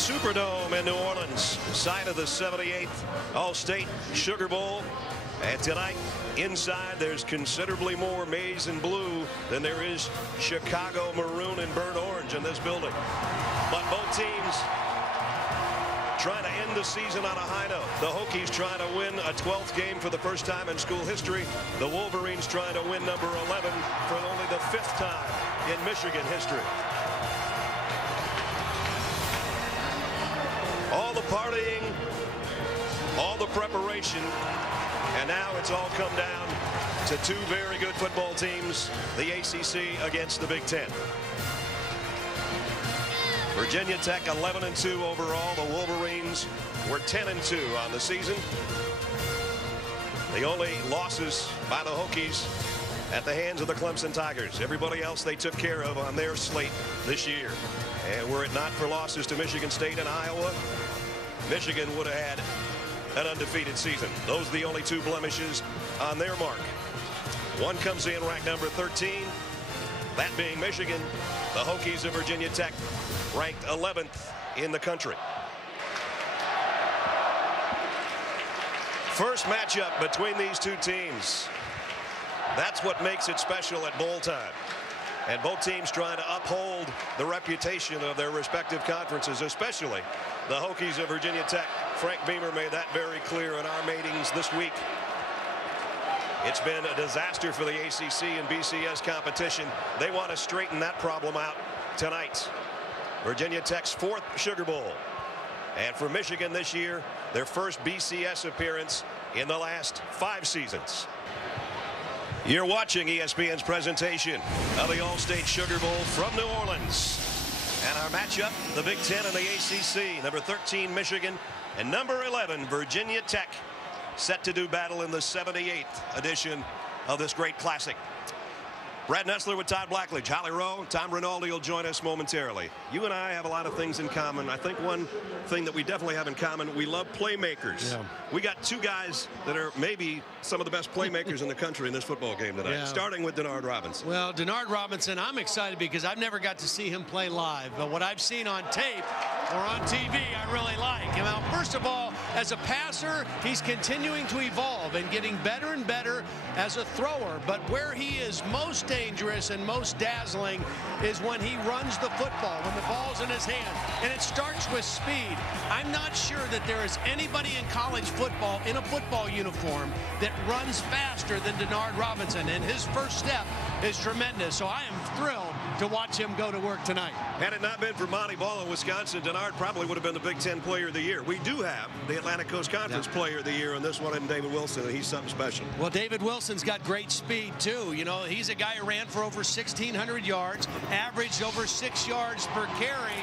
Superdome in New Orleans, site of the 78th All-State Sugar Bowl. And tonight, inside, there's considerably more maize and blue than there is Chicago maroon and burnt orange in this building. But both teams trying to end the season on a high note. The Hokies trying to win a 12th game for the first time in school history. The Wolverines trying to win number 11 for only the 5th time in Michigan history. All the partying, all the preparation, and now it's all come down to two very good football teams, the ACC against the Big Ten. Virginia Tech 11-2 overall. The Wolverines were 10-2 on the season. The only losses by the Hokies at the hands of the Clemson Tigers. Everybody else they took care of on their slate this year. And were it not for losses to Michigan State and Iowa, Michigan would have had an undefeated season. Those are the only two blemishes on their mark. One comes in ranked number 13, that being Michigan. The Hokies of Virginia Tech ranked 11th in the country. First matchup between these two teams. That's what makes it special at bowl time. And both teams trying to uphold the reputation of their respective conferences, especially the Hokies of Virginia Tech. Frank Beamer made that very clear in our meetings this week. It's been a disaster for the ACC and BCS competition. They want to straighten that problem out tonight. Virginia Tech's 4th Sugar Bowl. And for Michigan this year, their first BCS appearance in the last 5 seasons. You're watching ESPN's presentation of the All-State Sugar Bowl from New Orleans. And our matchup, the Big Ten and the ACC. Number 13, Michigan, and number 11, Virginia Tech, set to do battle in the 78th edition of this great classic. Brad Nessler with Todd Blackledge, Holly Rowe, Tom Rinaldi will join us momentarily. You and I have a lot of things in common. I think one thing that we definitely have in common, we love playmakers. Yeah. We got two guys that are maybe some of the best playmakers in the country in this football game tonight, starting with Denard Robinson. Well, Denard Robinson, I'm excited because I've never got to see him play live, but what I've seen on tape or on TV, I really like. Now, first of all, as a passer, he's continuing to evolve and getting better and better as a thrower, but where he is most dangerous and most dazzling is when he runs the football, when the ball's in his hand, and it starts with speed. I'm not sure that there is anybody in college football in a football uniform that runs faster than Denard Robinson, and his first step is tremendous. So I am thrilled to watch him go to work tonight. Had it not been for Monty Ball in Wisconsin, Denard probably would have been the Big Ten Player of the Year. We do have the Atlantic Coast Conference Player of the Year on this one, and David Wilson, and he's something special. Well, David Wilson's got great speed, too. You know, he's a guy who ran for over 1,600 yards, averaged over 6 yards per carry.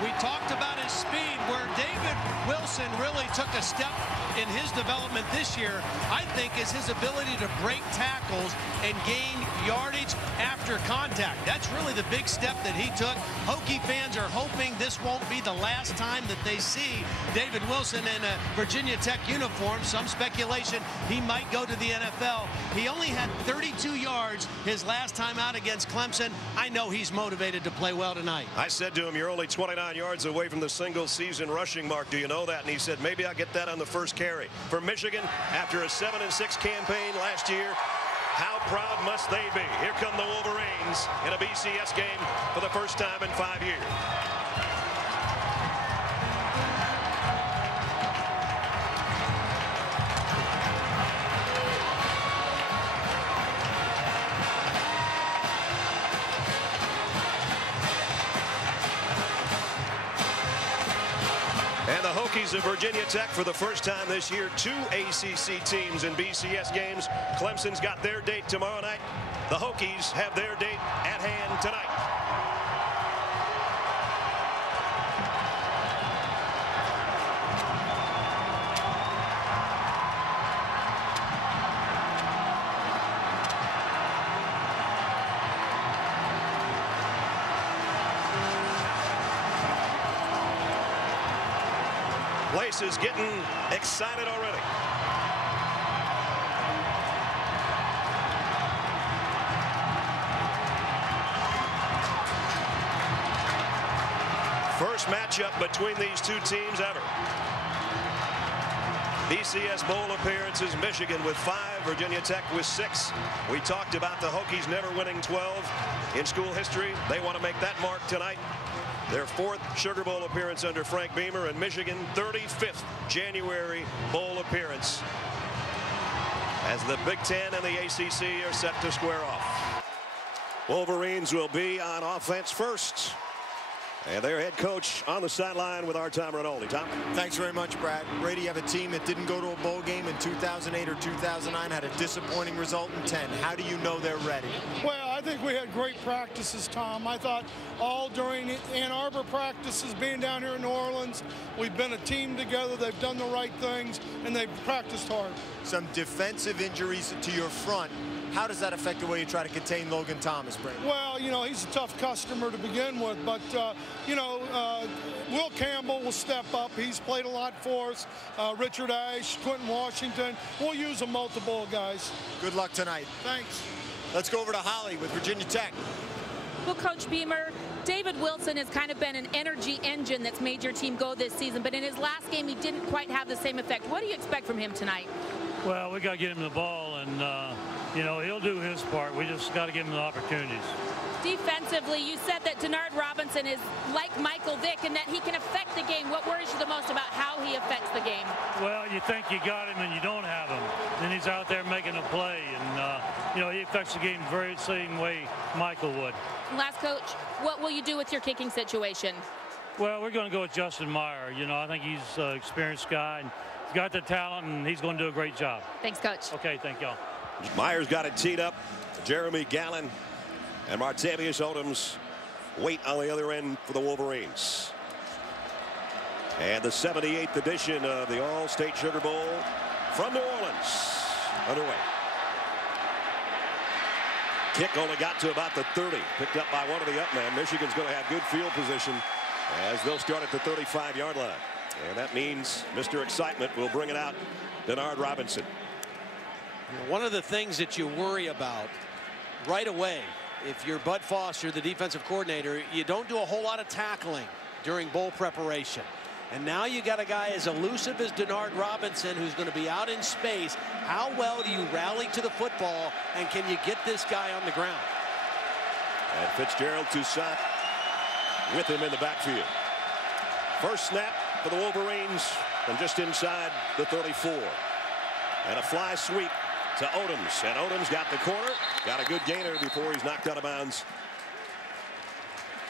We talked about his speed, where David Wilson really took a step in his development this year, I think, is his ability to break tackles and gain yardage after contact. That's really the big step that he took. Hokie fans are hoping this won't be the last time that they see David Wilson in a Virginia Tech uniform. Some speculation he might go to the NFL. He only had 32 yards his last time out against Clemson. I know he's motivated to play well tonight. I said to him, you're only 29 yards away from the single-season rushing mark. Do you know that? And he said, maybe I'll get that on the first carry. For Michigan, after a 7-6 campaign last year, how proud must they be? Here come the Wolverines in a BCS game for the first time in 5 years. And the Hokies of Virginia Tech, for the first time this year, 2 ACC teams in BCS games. Clemson's got their date tomorrow night. The Hokies have their date at hand tonight. Place is getting excited already. First matchup between these two teams ever. BCS Bowl appearances, Michigan with 5, Virginia Tech with 6. We talked about the Hokies never winning 12 in school history. They want to make that mark tonight. Their 4th Sugar Bowl appearance under Frank Beamer, and Michigan 35th January Bowl appearance as the Big Ten and the ACC are set to square off. Wolverines will be on offense first. And their head coach on the sideline with our Tom Rinaldi. Tom? Thanks very much, Brad. Brady, you have a team that didn't go to a bowl game in 2008 or 2009, had a disappointing result in 10. How do you know they're ready? Well, I think we had great practices, Tom. I thought all during Ann Arbor practices, being down here in New Orleans, we've been a team together. They've done the right things, and they've practiced hard. Some defensive injuries to your front. How does that affect the way you try to contain Logan Thomas, Brady? Well, you know, he's a tough customer to begin with, but, you know, Will Campbell will step up. He's played a lot for us. Richard Ashe, Quentin Washington. We'll use a multiple guys. Good luck tonight. Thanks. Let's go over to Holly with Virginia Tech. Well, Coach Beamer, David Wilson has kind of been an energy engine that's made your team go this season, but in his last game, he didn't quite have the same effect. What do you expect from him tonight? Well, we got to get him the ball, and, you know, he'll do his part. We just got to give him the opportunities. Defensively, you said that Denard Robinson is like Michael Vick and that he can affect the game. What worries you the most about how he affects the game? Well, you think you got him and you don't have him. Then he's out there making a play, and, you know, he affects the game the very same way Michael would. Last, Coach, what will you do with your kicking situation? Well, we're going to go with Justin Meyer. You know, I think he's an experienced guy, and he's got the talent, and he's going to do a great job. Thanks, Coach. Okay, thank y'all. Meyer's got it teed up. Jeremy Gallen and Martavius Odoms wait on the other end for the Wolverines. And the 78th edition of the All-State Sugar Bowl from New Orleans underway. Kick only got to about the 30, picked up by one of the up men. Michigan's going to have good field position as they'll start at the 35-yard line. And that means Mr. Excitement will bring it out, Denard Robinson. One of the things that you worry about right away, if you're Bud Foster, the defensive coordinator, you don't do a whole lot of tackling during bowl preparation. And now you got a guy as elusive as Denard Robinson who's going to be out in space. How well do you rally to the football, and can you get this guy on the ground? And Fitzgerald Toussaint with him in the backfield. First snap for the Wolverines from just inside the 34. And a fly sweep to Odoms. And Odoms got the corner, got a good gainer before he's knocked out of bounds.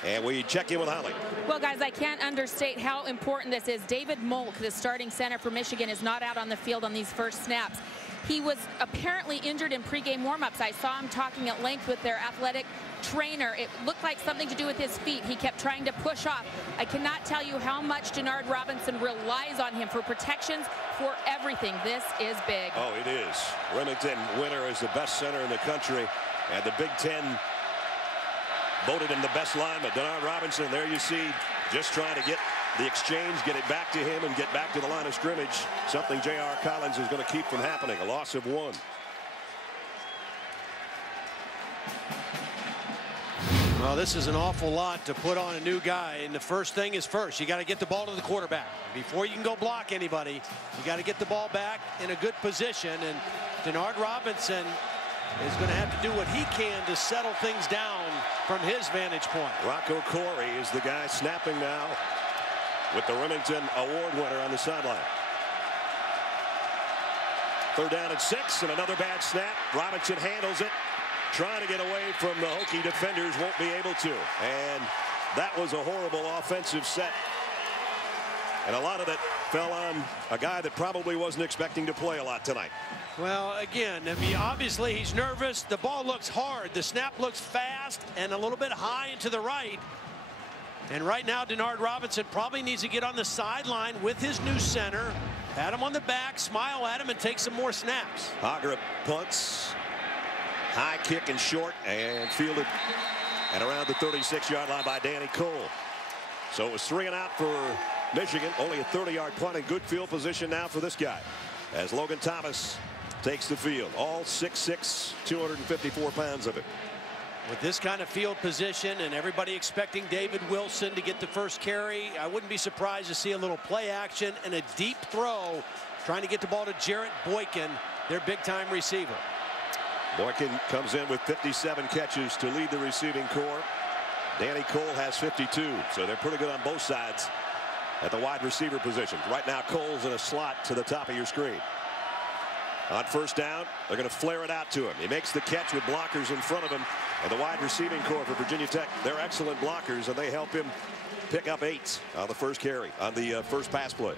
And we check in with Holly. Well, guys, I can't understate how important this is. David Molk, the starting center for Michigan, is not out on the field on these first snaps. He was apparently injured in pregame warmups. I saw him talking at length with their athletic trainer. It looked like something to do with his feet. He kept trying to push off. I cannot tell you how much Denard Robinson relies on him for protections, for everything. This is big. Oh, it is. Remington winner is the best center in the country, and the Big Ten voted him the best lineman. Denard Robinson, there you see, just trying to get the exchange, get it back to him, and get back to the line of scrimmage. Something J.R. Collins is going to keep from happening. A loss of 1. Well, this is an awful lot to put on a new guy, and the first thing is first. You got to get the ball to the quarterback. Before you can go block anybody, you got to get the ball back in a good position, and Denard Robinson is going to have to do what he can to settle things down from his vantage point. Rocco Corey is the guy snapping now with the Remington Award winner on the sideline. 3rd down and 6, and another bad snap. Robinson handles it, trying to get away from the Hokie defenders, won't be able to. And that was a horrible offensive set. And a lot of it fell on a guy that probably wasn't expecting to play a lot tonight. Well, again, I mean, obviously he's nervous. The ball looks hard. The snap looks fast and a little bit high and to the right. And right now, Denard Robinson probably needs to get on the sideline with his new center, pat him on the back, smile at him, and take some more snaps. Hagra punts. High kick and short, and fielded at around the 36-yard line by Danny Cole. So it was 3 and out for Michigan. Only a 30-yard punt in good field position now for this guy, as Logan Thomas takes the field. All 6'6", 254 pounds of it. With this kind of field position and everybody expecting David Wilson to get the first carry, I wouldn't be surprised to see a little play action and a deep throw trying to get the ball to Jarrett Boykin, their big-time receiver. Boykin comes in with 57 catches to lead the receiving corps. Danny Cole has 52, so they're pretty good on both sides at the wide receiver positions. Right now, Cole's in a slot to the top of your screen. On first down, they're going to flare it out to him. He makes the catch with blockers in front of him. And the wide receiving corps for Virginia Tech, they're excellent blockers, and they help him pick up 8 on the first carry, on the first pass play.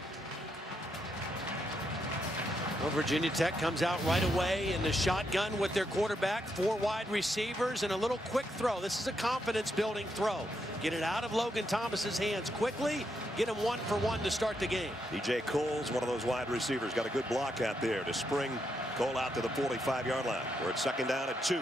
Well, Virginia Tech comes out right away in the shotgun with their quarterback, 4 wide receivers, and a little quick throw. This is a confidence-building throw. Get it out of Logan Thomas's hands quickly. Get him 1-for-1 to start the game. DJ Cole's one of those wide receivers. Got a good block out there to spring Cole out to the 45-yard line. We're at second down at 2.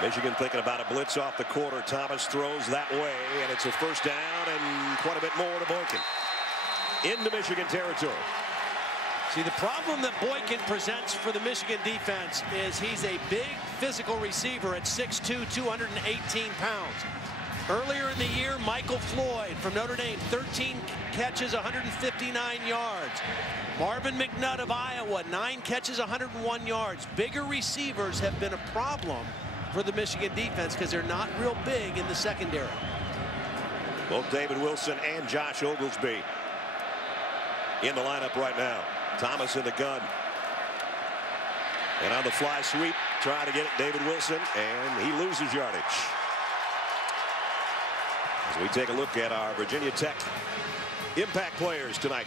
Michigan thinking about a blitz off the quarter. Thomas throws that way, and it's a first down and quite a bit more to Boykin. Into Michigan territory. See, the problem that Boykin presents for the Michigan defense is he's a big physical receiver at 6'2", 218 pounds. Earlier in the year, Michael Floyd from Notre Dame, 13 catches, 159 yards. Marvin McNutt of Iowa, 9 catches, 101 yards. Bigger receivers have been a problem for the Michigan defense because they're not real big in the secondary. Both David Wilson and Josh Oglesby in the lineup right now. Thomas in the gun. And on the fly sweep, trying to get it, David Wilson, and he loses yardage. As we take a look at our Virginia Tech impact players tonight.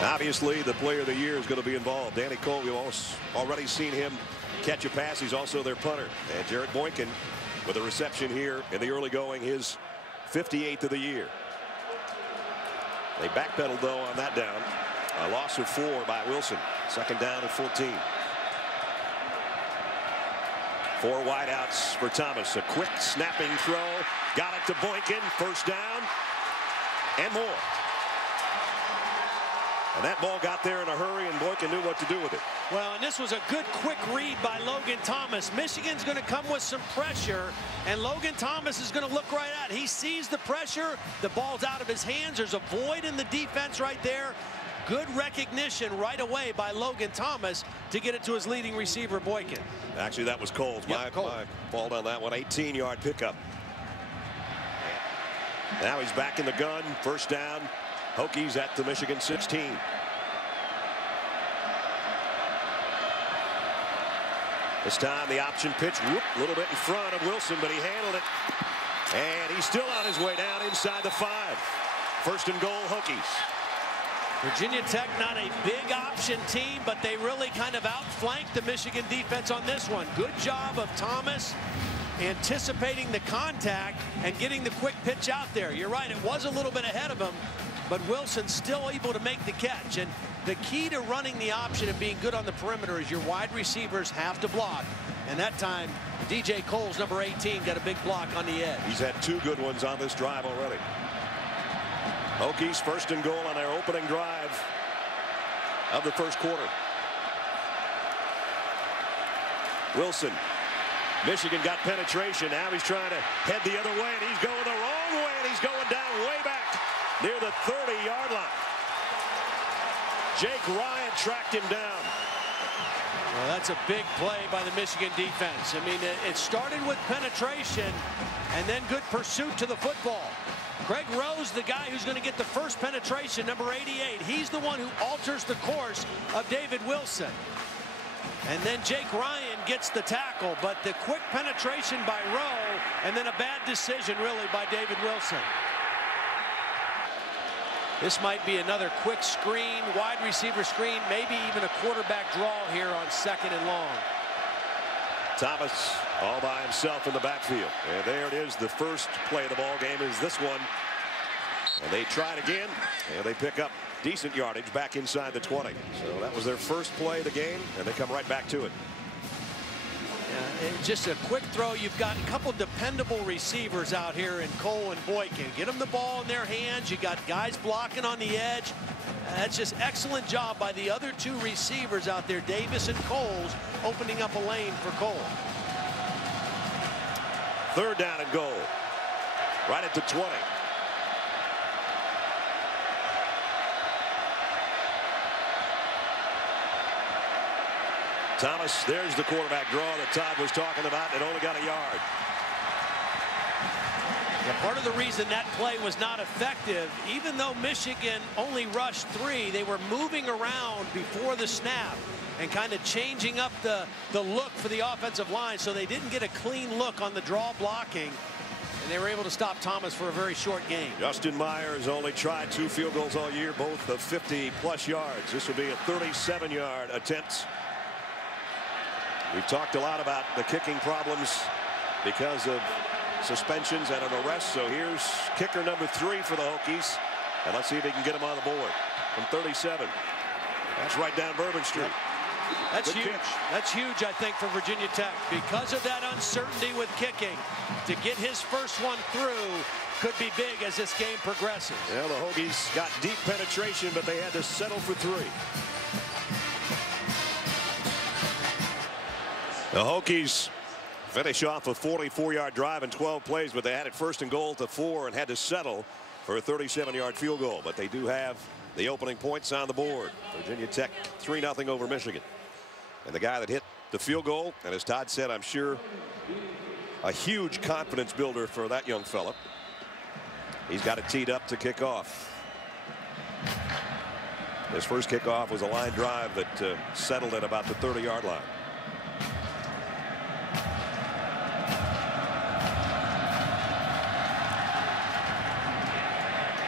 Obviously, the player of the year is going to be involved. Danny Cole, we've already seen him catch a pass. He's also their punter. And Jarrett Boykin with a reception here in the early going, his 58th of the year. They backpedaled, though, on that down. A loss of 4 by Wilson. Second down at 14. 4 wideouts for Thomas. A quick snapping throw. Got it to Boykin. First down and more. And that ball got there in a hurry, and Boykin knew what to do with it. Well, and this was a good quick read by Logan Thomas. Michigan's going to come with some pressure, and Logan Thomas is going to look right at it. He sees the pressure. The ball's out of his hands. There's a void in the defense right there. Good recognition right away by Logan Thomas to get it to his leading receiver, Boykin. Actually, that was Cole's. Yep, Cole. My fault on that one. 18-yard pickup. Now he's back in the gun. First down. Hokies at the Michigan 16. This time the option pitch, a little bit in front of Wilson, but he handled it. And he's still on his way down inside the 5. First and goal, Hokies. Virginia Tech not a big option team, but they really kind of outflanked the Michigan defense on this one. Good job of Thomas anticipating the contact and getting the quick pitch out there. You're right, it was a little bit ahead of him, but Wilson's still able to make the catch. And the key to running the option and being good on the perimeter is your wide receivers have to block. And that time, DJ Cole's number 18 got a big block on the edge. He's had 2 good ones on this drive already. Hokies first and goal on their opening drive of the first quarter. Wilson. Michigan got penetration. Now he's trying to head the other way, and he's going the wrong way, and he's going down way back near the 30-yard line. Jake Ryan tracked him down. Well, that's a big play by the Michigan defense. I mean, it started with penetration and then good pursuit to the football. Greg Rose, the guy who's going to get the first penetration, number 88. He's the one who alters the course of David Wilson. And then Jake Ryan gets the tackle, but the quick penetration by Rowe and then a bad decision really by David Wilson. This might be another quick screen, wide receiver screen, maybe even a quarterback draw here on second and long. Thomas all by himself in the backfield. And there it is. The first play of the ball game is this one. And they try it again, and they pick up decent yardage back inside the 20. So that was their first play of the game, and they come right back to it. just a quick throw. You've got a couple dependable receivers out here in Cole and Boykin. Get them the ball in their hands. You got guys blocking on the edge. That's just excellent job by the other two receivers out there, Davis and Coles, opening up a lane for Cole. 3rd down and goal. Right at the 20. Thomas, there's the quarterback draw that Todd was talking about. It only got a yard. Yeah, part of the reason that play was not effective, even though Michigan only rushed 3, they were moving around before the snap and kind of changing up the look for the offensive line, so they didn't get a clean look on the draw blocking, and they were able to stop Thomas for a very short game. Justin Myers only tried 2 field goals all year, both of 50+ yards. This will be a 37-yard attempt. We've talked a lot about the kicking problems because of suspensions and an arrest. So here's kicker number 3 for the Hokies. And let's see if he can get him on the board from 37. That's right down Bourbon Street. That's Good huge. catch. That's huge, I think, for Virginia Tech. Because of that uncertainty with kicking, to get his first one through could be big as this game progresses. Yeah, the Hokies got deep penetration, but they had to settle for 3. The Hokies finish off a 44-yard drive in 12 plays, but they had it 1st and goal to 4 and had to settle for a 37-yard field goal. But they do have the opening points on the board. Virginia Tech 3-0 over Michigan. And the guy that hit the field goal, and as Todd said, I'm sure a huge confidence builder for that young fella. He's got it teed up to kick off. His first kickoff was a line drive that settled at about the 30-yard line.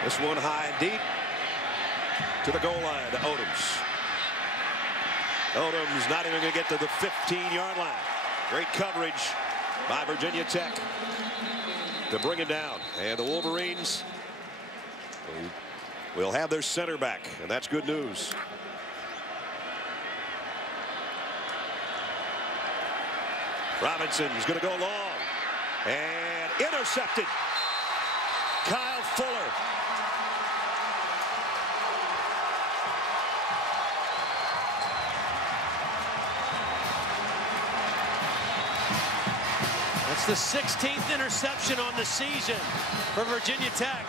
This one high and deep to the goal line to Odoms. Odoms not even going to get to the 15-yard line. Great coverage by Virginia Tech to bring him down. And the Wolverines will have their center back, and that's good news. Robinson's going to go long and intercepted. Kyle Fuller. It's the 16th interception on the season for Virginia Tech.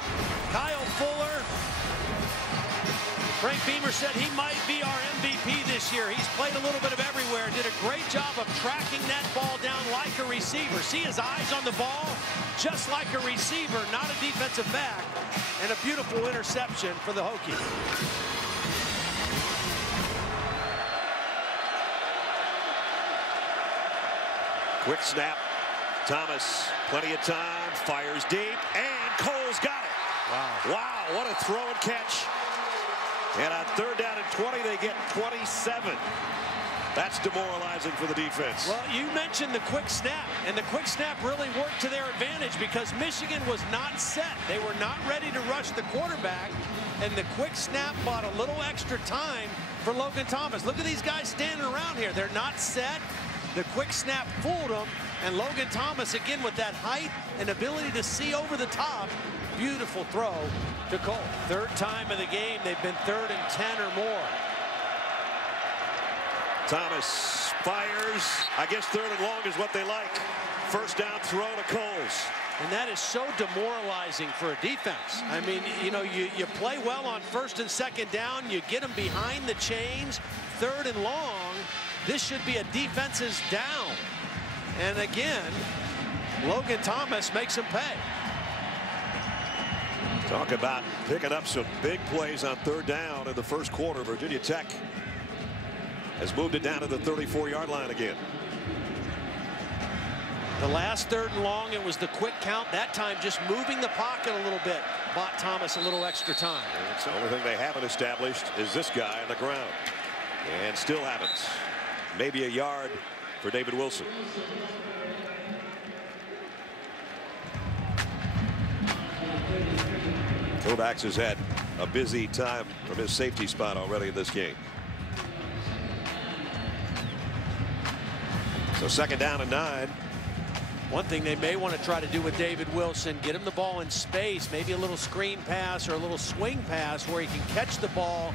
Kyle Fuller. Frank Beamer said he might be our MVP this year. He's played a little bit of everywhere. Did a great job of tracking that ball down like a receiver. See his eyes on the ball? Just like a receiver, not a defensive back. And a beautiful interception for the Hokies. Quick snap. Thomas, plenty of time, fires deep, and Cole's got it. Wow. Wow, what a throw and catch. And on 3rd down and 20, they get 27. That's demoralizing for the defense. Well, you mentioned the quick snap, and the quick snap really worked to their advantage because Michigan was not set. They were not ready to rush the quarterback, and the quick snap bought a little extra time for Logan Thomas. Look at these guys standing around here. They're not set. The quick snap fooled them, and Logan Thomas, again, with that height and ability to see over the top, beautiful throw to Cole. 3rd time of the game, they've been 3rd and 10 or more. Thomas fires. I guess 3rd and long is what they like. 1st down throw to Coles. And that is so demoralizing for a defense. I mean, you know, you play well on 1st and 2nd down. You get them behind the chains. 3rd and long. This should be a defense's down. And again, Logan Thomas makes him pay. Talk about picking up some big plays on 3rd down in the 1st quarter. Virginia Tech has moved it down to the 34-yard line again. The last 3rd and long, it was the quick count. That time just moving the pocket a little bit bought Thomas a little extra time. It's the only thing they haven't established is this guy on the ground. And still haven't. Maybe a yard for David Wilson. Kovacs has had a busy time from his safety spot already in this game. So 2nd down and 9. One thing they may want to try to do with David Wilson, get him the ball in space, maybe a little screen pass or a little swing pass where he can catch the ball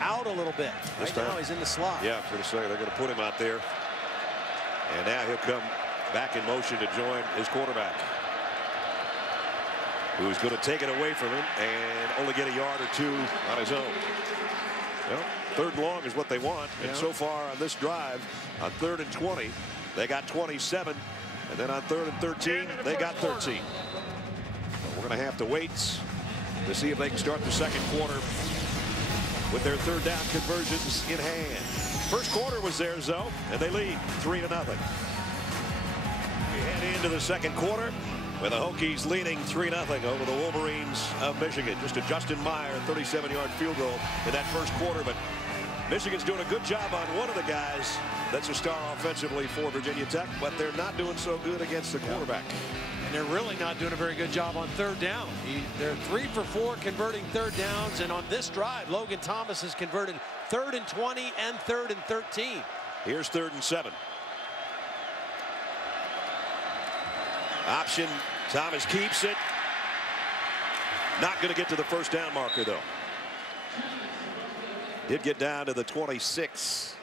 out a little bit. Right now he's in the slot. Yeah, I was going to say they're going to put him out there. And now he'll come back in motion to join his quarterback, who's going to take it away from him and only get a yard or 2 on his own. Well, 3rd and long is what they want. And so far on this drive, on 3rd and 20, they got 27. And then on 3rd and 13, they got 13. But we're going to have to wait to see if they can start the 2nd quarter with their 3rd down conversions in hand. 1st quarter was theirs, though, and they lead 3-0. We head into the 2nd quarter with the Hokies leading 3-0 over the Wolverines of Michigan. Just a Justin Meyer 37-yard field goal in that 1st quarter, but Michigan's doing a good job on one of the guys that's a star offensively for Virginia Tech, but they're not doing so good against the quarterback. And they're really not doing a very good job on 3rd down. They're 3 for 4 converting 3rd downs, and on this drive, Logan Thomas has converted 3rd and 20 and 3rd and 13. Here's 3rd and 7. Option. Thomas keeps it. Not going to get to the 1st down marker, though. Did get down to the 26.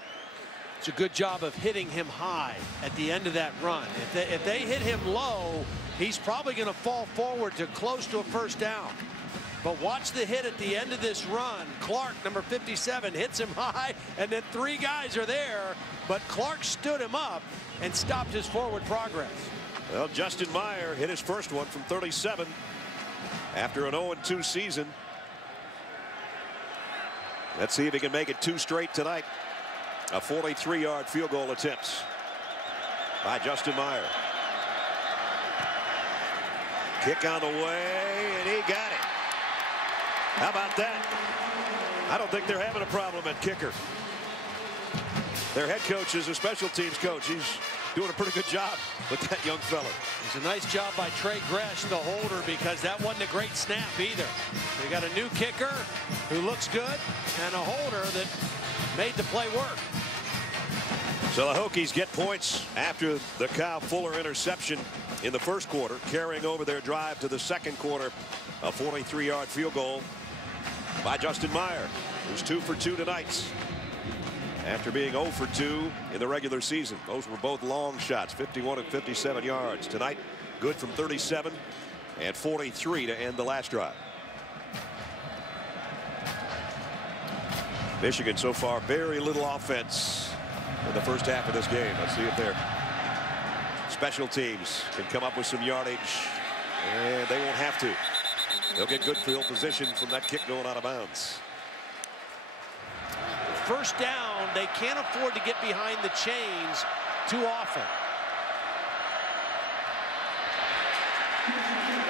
It's a good job of hitting him high at the end of that run. If they hit him low, he's probably going to fall forward to close to a 1st down. But watch the hit at the end of this run. Clark, number 57, hits him high, and then 3 guys are there, but Clark stood him up and stopped his forward progress. Well, Justin Meyer hit his 1st one from 37 after an 0-2 season. Let's see if he can make it 2 straight tonight. A 43-yard field goal attempt by Justin Meyer. Kick on the way, and he got it. How about that? I don't think they're having a problem at kicker. Their head coach is a special teams coach. He's doing a pretty good job with that young fella. It's a nice job by Trey Gresh, the holder, because that wasn't a great snap either. They got a new kicker who looks good and a holder that made the play work. So the Hokies get points after the Kyle Fuller interception in the 1st quarter, carrying over their drive to the 2nd quarter. A 43-yard field goal by Justin Meyer, who's 2 for 2 tonight after being 0 for 2 in the regular season. Those were both long shots, 51 and 57 yards. Tonight, good from 37 and 43 to end the last drive. Michigan so far very little offense in the 1st half of this game. Let's see if their special teams can come up with some yardage, and they won't have to. They'll get good field position from that kick going out of bounds. 1st down, they can't afford to get behind the chains too often.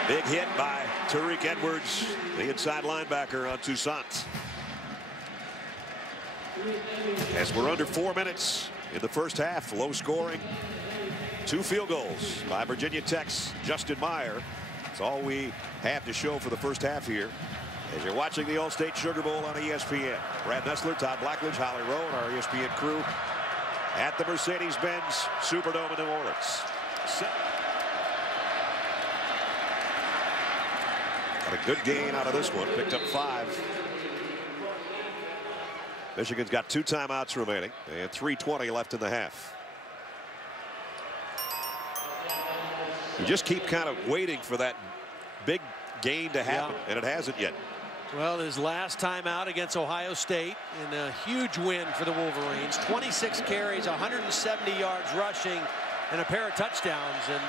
Big hit by Tariq Edwards, the inside linebacker on Toussaint. As we're under 4 minutes in the 1st half, low scoring. 2 field goals by Virginia Tech's Justin Meyer. That's all we have to show for the 1st half here. As you're watching the Allstate Sugar Bowl on ESPN. Brad Nessler, Todd Blackledge, Holly Rowe, and our ESPN crew at the Mercedes-Benz Superdome in New Orleans. Got a good gain out of this one. Picked up 5. Michigan's got 2 timeouts remaining and 3:20 left in the half. You just keep kind of waiting for that big gain to happen, and it hasn't yet. Well, his last time out against Ohio State in a huge win for the Wolverines. 26 carries, 170 yards rushing, and a pair of touchdowns. And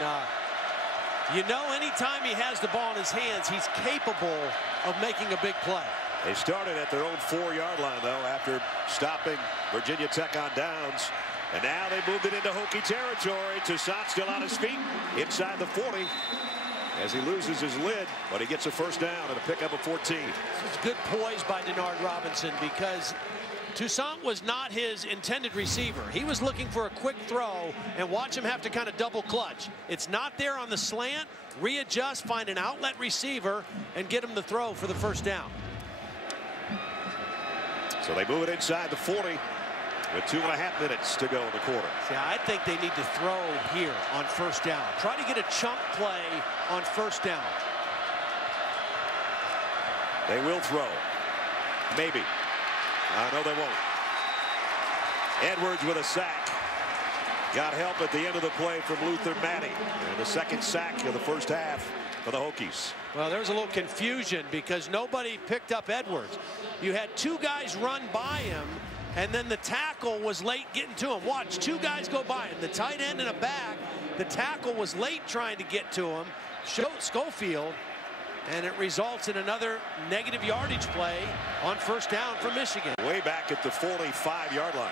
you know, anytime he has the ball in his hands, he's capable of making a big play. They started at their own 4-yard line, though, after stopping Virginia Tech on downs. And now they moved it into Hokie territory. Toussaint still on his feet inside the 40 as he loses his lid, but he gets a 1st down and a pickup of 14. This is good poise by Denard Robinson, because Toussaint was not his intended receiver. He was looking for a quick throw, and watch him have to kind of double clutch. It's not there on the slant. Readjust, find an outlet receiver, and get him the throw for the 1st down. So they move it inside the 40. with 2.5 minutes to go in the quarter. Yeah, I think they need to throw here on first down. Try to get a chunk play on first down. They will throw. Maybe. No, they won't. Edwards with a sack. Got help at the end of the play from Luther Matty. And the second sack of the first half for the Hokies. Well, there was a little confusion because nobody picked up Edwards. You had two guys run by him, and then the tackle was late getting to him. Watch, two guys go by him. The tight end and a back. The tackle was late trying to get to him. Schofield. And it results in another negative yardage play on first down for Michigan. Way back at the 45-yard line.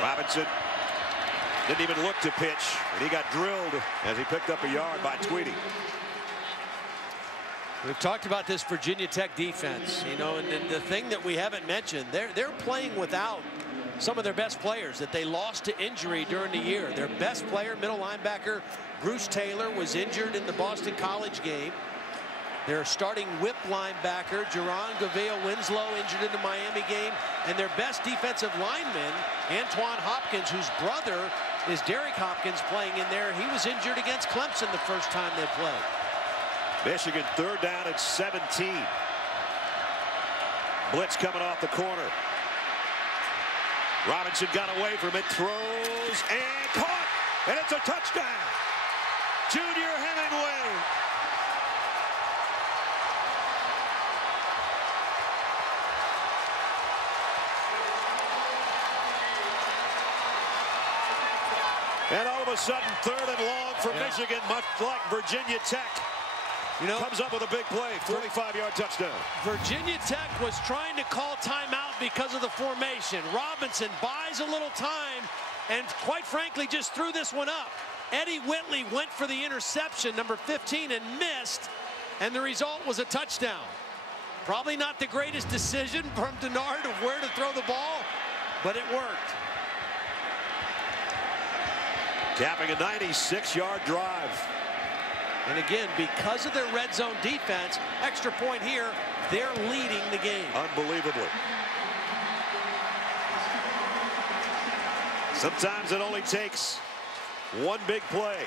Robinson didn't even look to pitch, and he got drilled as he picked up a yard by Tweedy. We've talked about this Virginia Tech defense, you know, and the thing that we haven't mentioned, they're playing without some of their best players that they lost to injury during the year. Their best player, middle linebacker Bruce Taylor, was injured in the Boston College game. Their starting whip linebacker Jerron Gavale-Winslow injured in the Miami game, and their best defensive lineman Antoine Hopkins, whose brother is Derek Hopkins, playing in there. He was injured against Clemson the first time they played. Michigan third down at 17. Blitz coming off the corner. Robinson got away from it, throws and caught, and it's a touchdown. Junior Hemingway. And all of a sudden, third and long for Michigan, much like Virginia Tech. You know, comes up with a big play, 45-yard touchdown. Virginia Tech was trying to call timeout because of the formation. Robinson buys a little time and, quite frankly, just threw this one up. Eddie Whitley went for the interception, number 15, and missed, and the result was a touchdown. Probably not the greatest decision from Denard of where to throw the ball, but it worked. Capping a 96-yard drive. And again, because of their red zone defense, extra point here, they're leading the game. Unbelievably. Sometimes it only takes one big play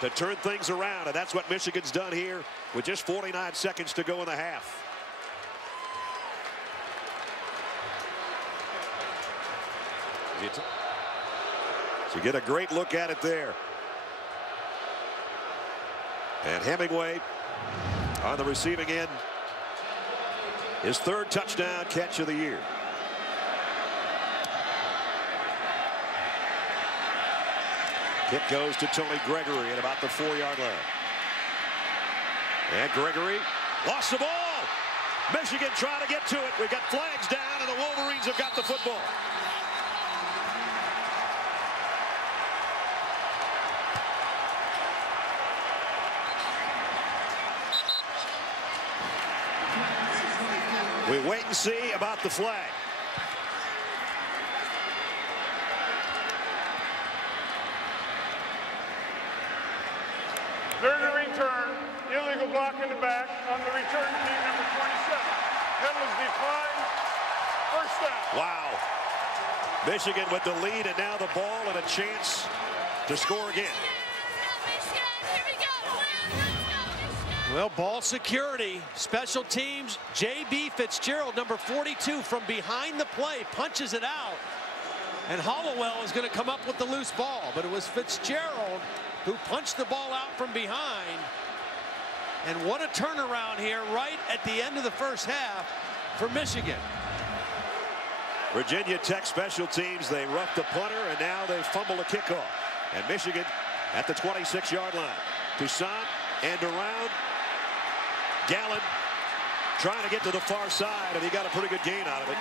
to turn things around, and that's what Michigan's done here with just 49 seconds to go in the half. So you get a great look at it there. And Hemingway on the receiving end. His third touchdown catch of the year. Hit goes to Tony Gregory at about the 4-yard line. And Gregory lost the ball. Michigan trying to get to it. We've got flags down, and the Wolverines have got the football. We wait and see about the flag. There's a return. Illegal block in the back on the return team, number 27. Penalties declined. First down. Wow. Michigan with the lead, and now the ball and a chance to score again. Well, ball security, special teams. J.B. Fitzgerald, number 42, from behind the play, punches it out. And Hollowell is going to come up with the loose ball. But it was Fitzgerald who punched the ball out from behind. And what a turnaround here right at the end of the first half for Michigan. Virginia Tech special teams, they roughed the punter, and now they fumble a kickoff. And Michigan at the 26-yard line. Toussaint and around. Gallen trying to get to the far side, and he got a pretty good gain out of it.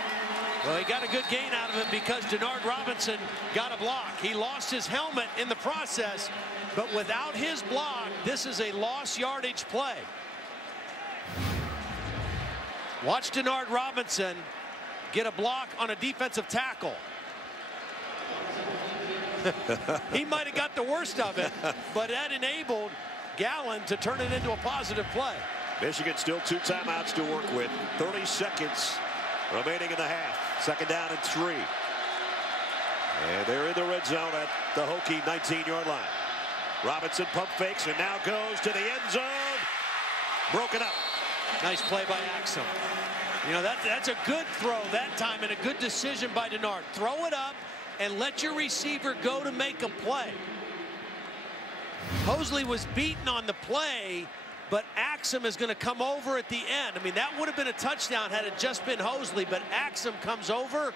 Well, he got a good gain out of it because Denard Robinson got a block. He lost his helmet in the process, but without his block, this is a lost yardage play. Watch Denard Robinson get a block on a defensive tackle. He might have got the worst of it, but that enabled Gallen to turn it into a positive play. Michigan still 2 timeouts to work with. 30 seconds remaining in the half. 2nd down and 3. And they're in the red zone at the Hokie 19-yard line. Robinson pump fakes and now goes to the end zone. Broken up. Nice play by Axum. You know, that's a good throw that time and a good decision by Denard. Throw it up and let your receiver go to make a play. Hosley was beaten on the play, but Axum is going to come over at the end. I mean, that would have been a touchdown had it just been Hosley, but Axum comes over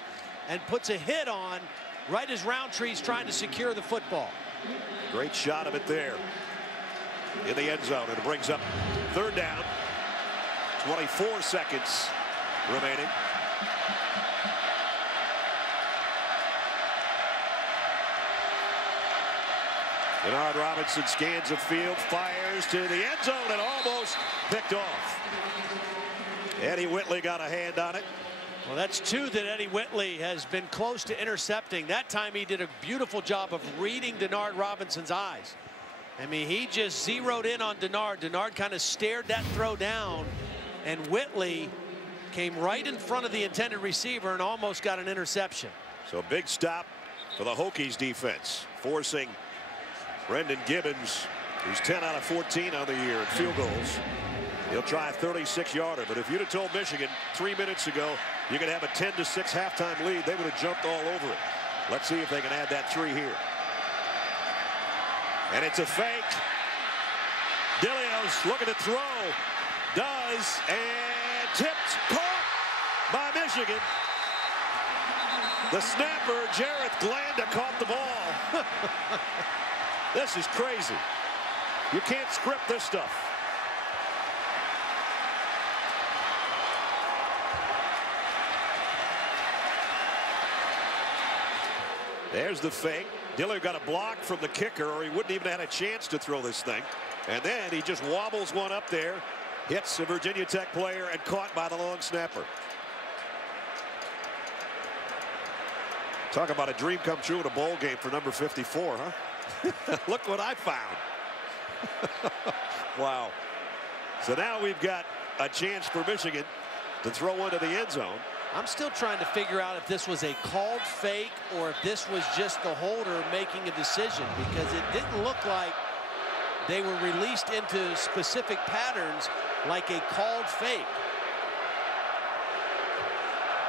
and puts a hit on right as Roundtree's trying to secure the football. Great shot of it there in the end zone, and it brings up 3rd down. 24 seconds remaining. Denard Robinson scans the field, fires to the end zone, and almost picked off. Eddie Whitley got a hand on it. Well, that's 2 that Eddie Whitley has been close to intercepting. That time he did a beautiful job of reading Denard Robinson's eyes. I mean, he just zeroed in on Denard. Denard kind of stared that throw down, and Whitley came right in front of the intended receiver and almost got an interception. So big stop for the Hokies defense, forcing Brendan Gibbons, who's 10 out of 14 on the year in field goals. He'll try a 36-yarder, but if you'd have told Michigan 3 minutes ago you could have a 10-6 halftime lead, they would have jumped all over it. Let's see if they can add that 3 here. And it's a fake. Dillio's looking to throw. Does, and tipped, caught by Michigan. The snapper, Jarrett Glanda, caught the ball. This is crazy. You can't script this stuff. There's the fake. Dillard got a block from the kicker, or he wouldn't even have had a chance to throw this thing. And then he just wobbles one up there, hits a Virginia Tech player, and caught by the long snapper. Talk about a dream come true in a bowl game for number 54, huh? Look what I found. Wow. So now we've got a chance for Michigan to throw one to the end zone. I'm still trying to figure out if this was a called fake or if this was just the holder making a decision, because it didn't look like they were released into specific patterns like a called fake.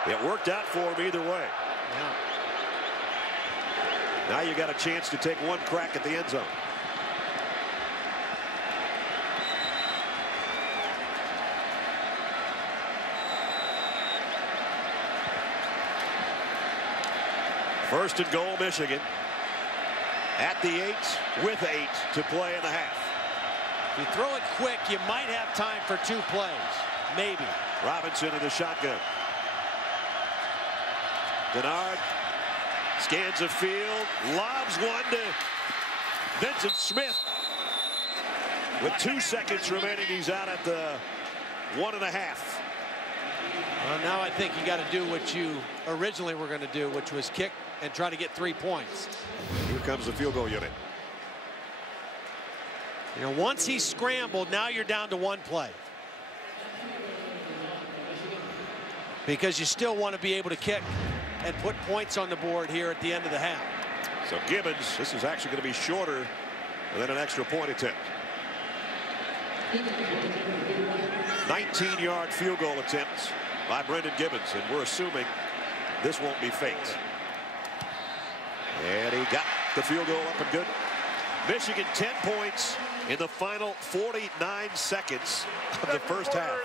It worked out for him either way. Yeah. Now you got a chance to take one crack at the end zone. First and goal, Michigan. At the 8 with 8 to play in the half. If you throw it quick, you might have time for 2 plays. Maybe. Robinson in the shotgun. Denard scans the field, lobs one to Vincent Smith. With 2 seconds remaining, he's out at the 1.5. Well, now I think you got to do what you originally were going to do, which was kick and try to get 3 points. Here comes the field goal unit. You know, once he scrambled, now you're down to 1 play. Because you still want to be able to kick and put points on the board here at the end of the half. So Gibbons, this is actually going to be shorter than an extra point attempt. 19-yard field goal attempts by Brendan Gibbons, and we're assuming this won't be faked. And he got the field goal up and good. Michigan 10 points in the final 49 seconds of the first half.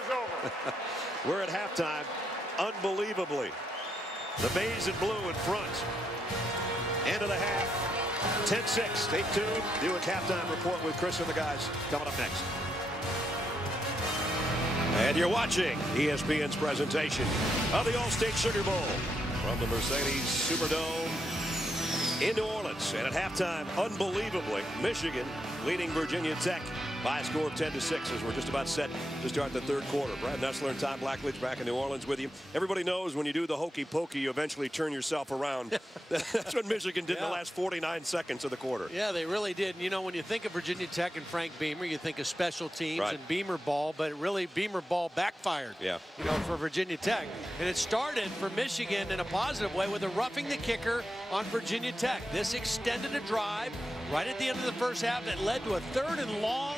We're at halftime. Unbelievably, the maize and blue in front. End of the half. 10-6. Stay tuned. Buick halftime report with Chris and the guys coming up next. And you're watching ESPN's presentation of the All-State Sugar Bowl from the Mercedes Superdome in New Orleans. And at halftime, unbelievably, Michigan leading Virginia Tech by a score of 10-6 as we're just about set to start the third quarter. Brad Nessler and Todd Blackledge back in New Orleans with you. Everybody knows when you do the hokey pokey, you eventually turn yourself around. That's what Michigan did in the last 49 seconds of the quarter. Yeah, they really did. And, you know, when you think of Virginia Tech and Frank Beamer, you think of special teams and Beamer ball, but really Beamer ball backfired. Yeah. You know, for Virginia Tech. And it started for Michigan in a positive way with a roughing the kicker on Virginia Tech. This extended a drive right at the end of the first half that led to a 3rd and long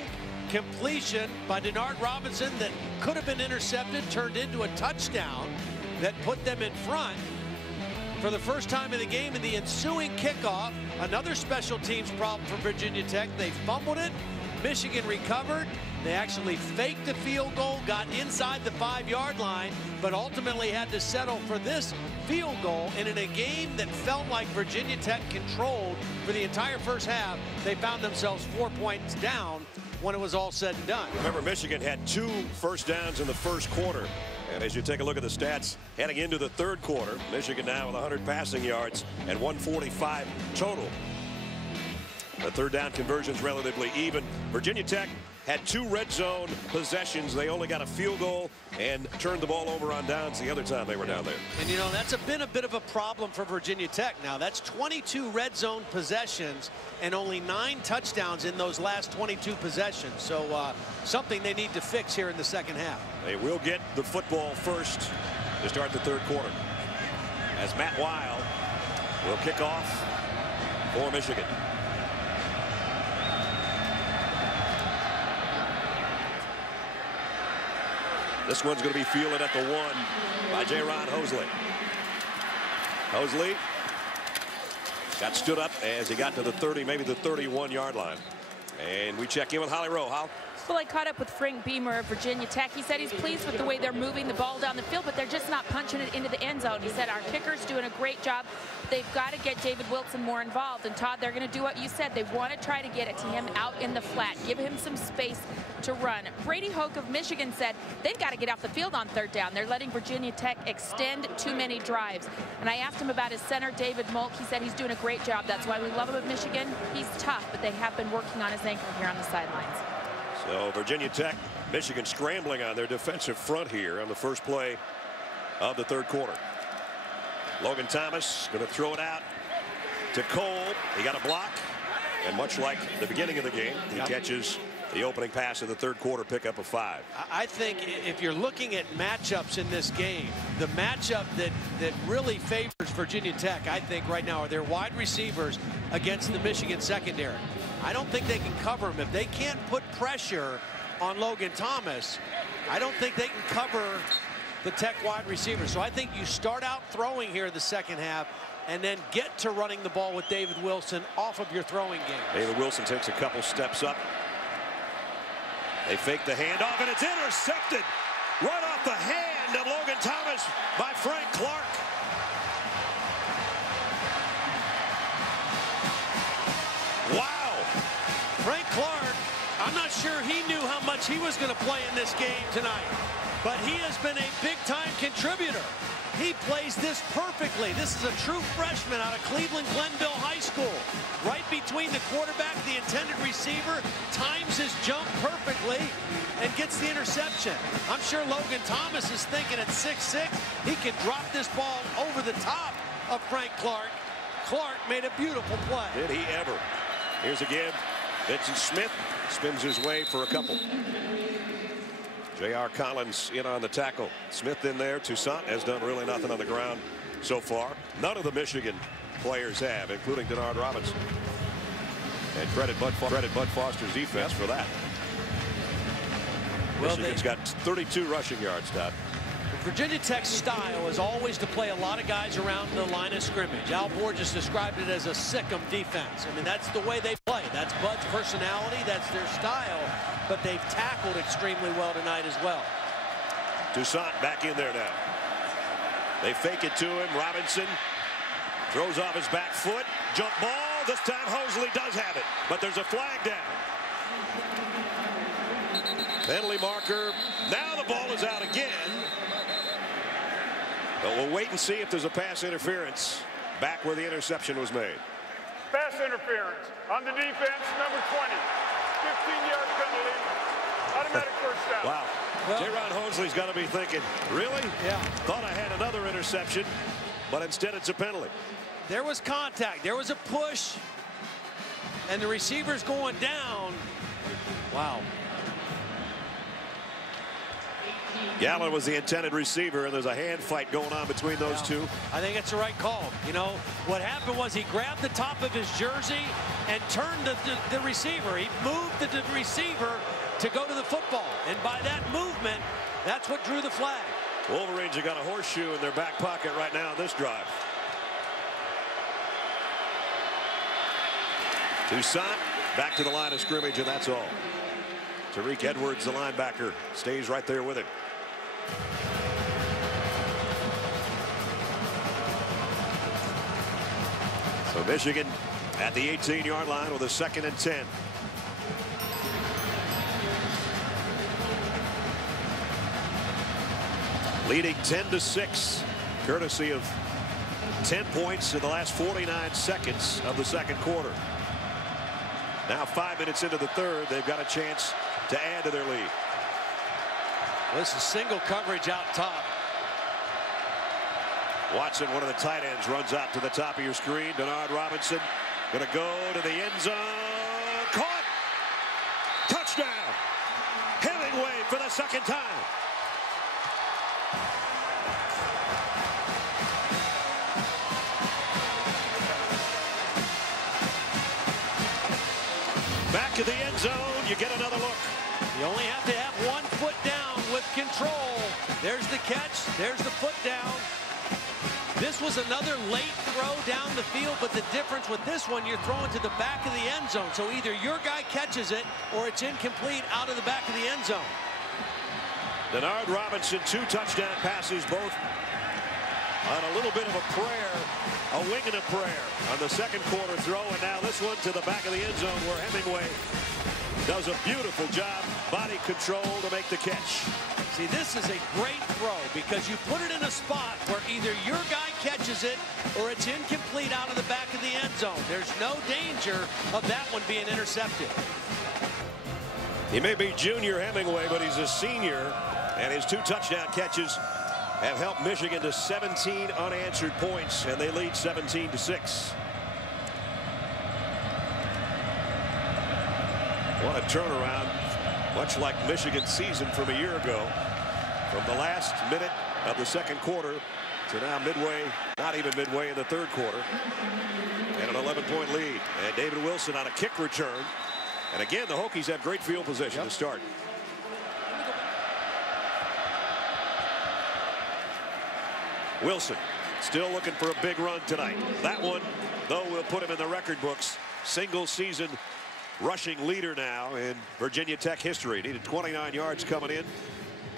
completion by Denard Robinson that could have been intercepted, turned into a touchdown that put them in front for the first time in the game. In the ensuing kickoff, another special teams problem for Virginia Tech. They fumbled it. Michigan recovered. They actually faked the field goal, got inside the 5-yard line, but ultimately had to settle for this field goal. And in a game that felt like Virginia Tech controlled for the entire first half, they found themselves 4 points down when it was all said and done. Remember, Michigan had 2 first downs in the first quarter. And as you take a look at the stats heading into the third quarter, Michigan now with 100 passing yards and 145 total. The third down conversions relatively even. Virginia Tech had 2 red zone possessions. They only got a field goal and turned the ball over on downs the other time they were down there. And, you know, that's been a bit of a problem for Virginia Tech. Now, that's 22 red zone possessions and only 9 touchdowns in those last 22 possessions. So something they need to fix here in the second half. They will get the football first to start the third quarter, as Matt Weil will kick off for Michigan. This one's going to be fielded at the 1 by J-Ron Hosley. Hosley got stood up as he got to the 30, maybe the 31-yard line. And we check in with Holly Rowe. Hal? Well, I caught up with Frank Beamer of Virginia Tech. He said he's pleased with the way they're moving the ball down the field, but they're just not punching it into the end zone. He said our kicker's doing a great job. They've got to get David Wilson more involved. And Todd, they're going to do what you said. They want to try to get it to him out in the flat, give him some space to run. Brady Hoke of Michigan said they've got to get off the field on third down. They're letting Virginia Tech extend too many drives. And I asked him about his center, David Molk. He said he's doing a great job. That's why we love him at Michigan. He's tough, but they have been working on his ankle here on the sidelines. So Virginia Tech, Michigan scrambling on their defensive front here on the first play of the third quarter. Logan Thomas going to throw it out to Cole. He got a block, and much like the beginning of the game, he catches the opening pass of the third quarter, pickup of 5. I think if you're looking at matchups in this game, the matchup that really favors Virginia Tech, I think right now, are their wide receivers against the Michigan secondary. I don't think they can cover him. If they can't put pressure on Logan Thomas, I don't think they can cover the Tech wide receivers. So I think you start out throwing here in the second half and then get to running the ball with David Wilson off of your throwing game. David Wilson takes a couple steps up. They fake the handoff, and it's intercepted right off the hand of Logan Thomas by Frank Clark. Wow. Frank Clark, I'm not sure he knew how much he was going to play in this game tonight, but he has been a big-time contributor. He plays this perfectly. This is a true freshman out of Cleveland Glenville High School. Right between the quarterback, the intended receiver, times his jump perfectly and gets the interception. I'm sure Logan Thomas is thinking at 6'6", he can drop this ball over the top of Frank Clark. Clark made a beautiful play. Did he ever? Here's again, Vincent Smith spins his way for a couple. J.R. Collins in on the tackle. Smith in there. Toussaint has done really nothing on the ground so far. None of the Michigan players have, including Denard Robinson. And credit Bud Foster's defense for that. Well, Michigan's got 32 rushing yards, Todd. Virginia Tech's style is always to play a lot of guys around the line of scrimmage. Al Borges described it as a sick-em defense. I mean, that's the way they play. That's Bud's personality. That's their style. But they've tackled extremely well tonight as well. Toussaint back in there now. They fake it to him. Robinson throws off his back foot. Jump ball. This time Hosley does have it. But there's a flag down. Penalty marker. Now the ball is out again. But we'll wait and see if there's a pass interference back where the interception was made. Pass interference on the defense, number 20. 15-yard penalty. Automatic first down. Wow. Well, J-Ron Hosley's got to be thinking, really? Yeah. Thought I had another interception, but instead it's a penalty. There was contact. There was a push. And the receiver's going down. Wow. Gallen was the intended receiver, and there's a hand fight going on between those two. I think it's the right call. You know, what happened was he grabbed the top of his jersey and turned the receiver. He moved the receiver to go to the football. And by that movement, that's what drew the flag. Wolverines have got a horseshoe in their back pocket right now on this drive. Toussaint back to the line of scrimmage, and that's all. Tariq Edwards, the linebacker, stays right there with him. So Michigan at the 18-yard line with a 2nd and 10. Leading 10-6, courtesy of 10 points in the last 49 seconds of the second quarter. Now 5 minutes into the third, they've got a chance to add to their lead. This is single coverage out top. Watson, one of the tight ends, runs out to the top of your screen. Denard Robinson going to go to the end zone. Caught! Touchdown! Hemingway for the 2nd time. Back to the end zone, you get another look. You only have to have 1 foot down with control. There's the catch. There's the foot down. This was another late throw down the field, but the difference with this one, you're throwing to the back of the end zone. So either your guy catches it or it's incomplete out of the back of the end zone. Denard Robinson, 2 touchdown passes, both on a little bit of a prayer, a wing and a prayer on the second quarter throw, and now this one to the back of the end zone where Hemingway does a beautiful job, body control to make the catch. See, this is a great throw because you put it in a spot where either your guy catches it or it's incomplete out of the back of the end zone. There's no danger of that one being intercepted. He may be junior Hemingway, but he's a senior, and his 2 touchdown catches have helped Michigan to 17 unanswered points, and they lead 17-6. What a turnaround, much like Michigan's season from a year ago. From the last minute of the second quarter to now midway, not even midway in the third quarter, and an 11-point lead. And David Wilson on a kick return. And again, the Hokies have great field position to start. Wilson still looking for a big run tonight. That one, though, will put him in the record books. Single season rushing leader now in Virginia Tech history. Needed 29 yards coming in.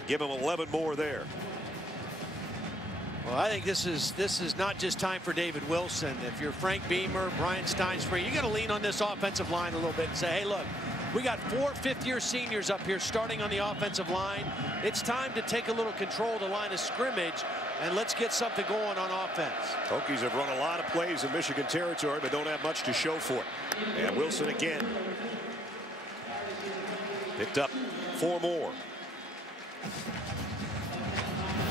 Give him 11 more there. Well, I think this is not just time for David Wilson. If you're Frank Beamer, Brian Steinspree, you got to lean on this offensive line a little bit and say, hey, look, we got 4 fifth-year seniors up here starting on the offensive line. It's time to take a little control of the line of scrimmage, and let's get something going on offense. Hokies have run a lot of plays in Michigan territory, but don't have much to show for it. And Wilson again picked up 4 more.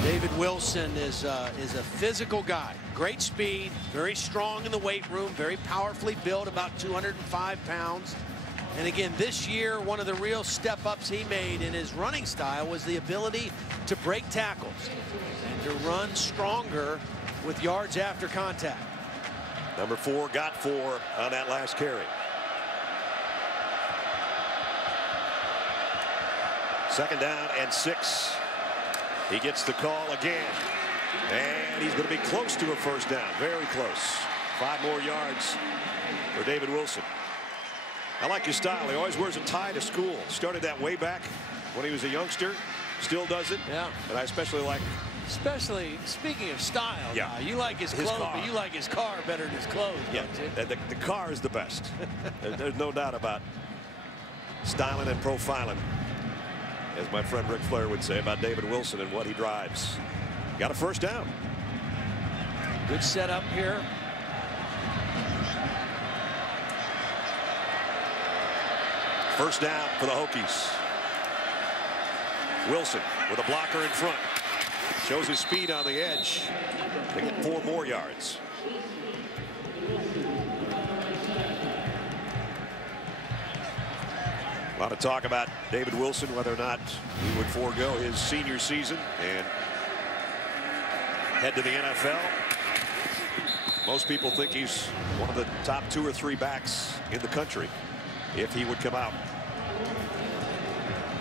David Wilson is a physical guy. Great speed, very strong in the weight room, very powerfully built, about 205 pounds. And again, this year, one of the real step-ups he made in his running style was the ability to break tackles and to run stronger with yards after contact. Number 4 got 4 on that last carry. Second down and 6. He gets the call again. And he's going to be close to a first down. Very close. 5 more yards for David Wilson. I like his style. He always wears a tie to school. Started that way back when he was a youngster. Still does it. Yeah. But I especially like. Especially, speaking of style, yeah. You like his clothes, but you like his car better than his clothes, yeah. don't you? The car is the best. There's no doubt about styling and profiling, as my friend Ric Flair would say about David Wilson and what he drives. Got a first down. Good setup here. First down for the Hokies. Wilson with a blocker in front. Shows his speed on the edge. They get 4 more yards. A lot of talk about David Wilson, whether or not he would forego his senior season and head to the NFL. Most people think he's one of the top 2 or 3 backs in the country if he would come out.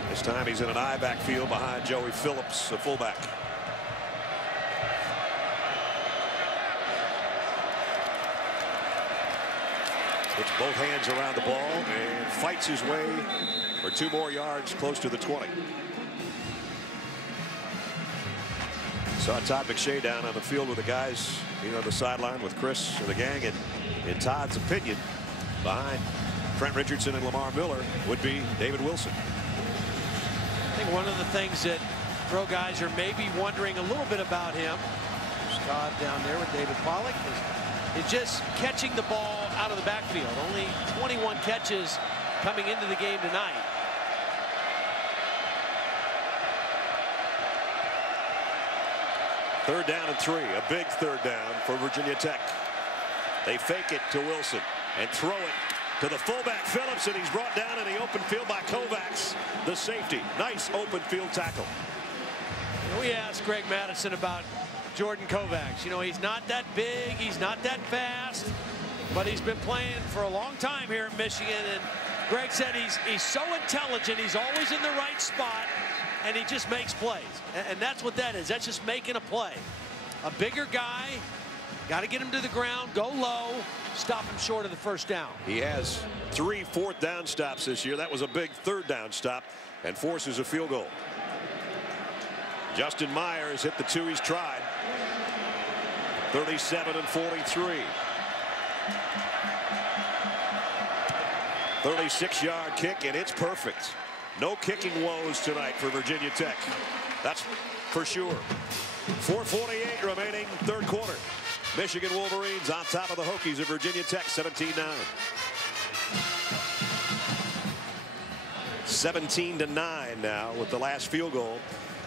This time he's in an I backfield behind Joey Phillips, the fullback. Puts both hands around the ball and fights his way for 2 more yards close to the 20. Saw Todd McShay down on the field with the guys, on the sideline with Chris and the gang, and in Todd's opinion, behind Trent Richardson and Lamar Miller would be David Wilson. I think one of the things that pro guys are maybe wondering a little bit about him, Todd down there with David Pollock, is just catching the ball out of the backfield. Only 21 catches coming into the game tonight. Third down and 3, a big third down for Virginia Tech. They fake it to Wilson and throw it to the fullback Phillips, and he's brought down in the open field by Kovacs, the safety. Nice open field tackle. We asked Greg Madison about Jordan Kovacs. He's not that big, he's not that fast, but he's been playing for a long time here in Michigan, and Greg said he's so intelligent, he's always in the right spot, and he just makes plays. And that's what that is. That's just making a play. A bigger guy, got to get him to the ground, go low, stop him short of the first down. He has 3 fourth down stops this year. That was a big third down stop and forces a field goal. Justin Myers hit the 2 he's tried. 37 and 43. 36-yard kick, and it's perfect. No kicking woes tonight for Virginia Tech. That's for sure. 4:48 remaining, third quarter. Michigan Wolverines on top of the Hokies of Virginia Tech, 17-9. 17-9 now with the last field goal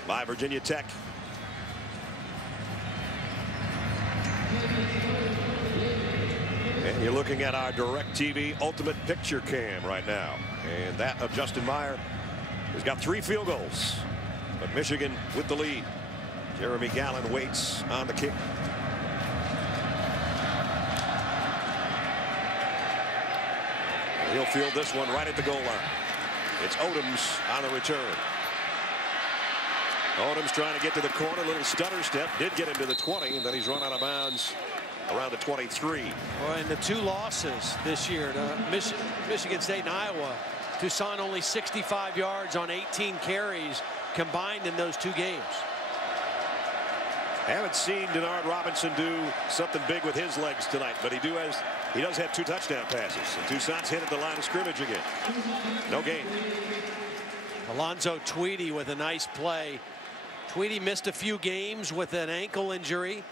by Virginia Tech. And you're looking at our DirecTV Ultimate Picture Cam right now. And that of Justin Meyer has got 3 field goals. But Michigan with the lead. Jeremy Gallen waits on the kick. He'll field this one right at the goal line. It's Odoms on the return. Odoms trying to get to the corner. Little stutter step. Did get him to the 20, and then he's run out of bounds around the 23. Well, and the 2 losses this year to Michigan State and Iowa. Toussaint only 65 yards on 18 carries combined in those 2 games. Haven't seen Denard Robinson do something big with his legs tonight, but he does have 2 touchdown passes. And Toussaint's hit at the line of scrimmage again. No gain. Alonzo Tweedy with a nice play. Tweedy missed a few games with an ankle injury.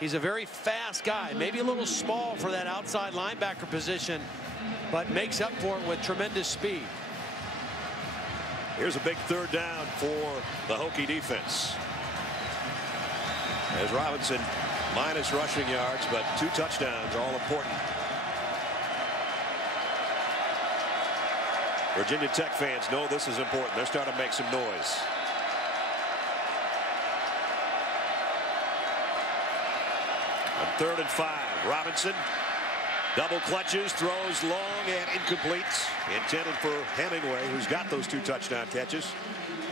He's a very fast guy, maybe a little small for that outside linebacker position, but makes up for it with tremendous speed. Here's a big third down for the Hokie defense. As Robinson minus rushing yards, but 2 touchdowns, all important. Virginia Tech fans know this is important. They're starting to make some noise. On 3rd and 5, Robinson double clutches, throws long and incomplete. Intended for Hemingway, who's got those 2 touchdown catches.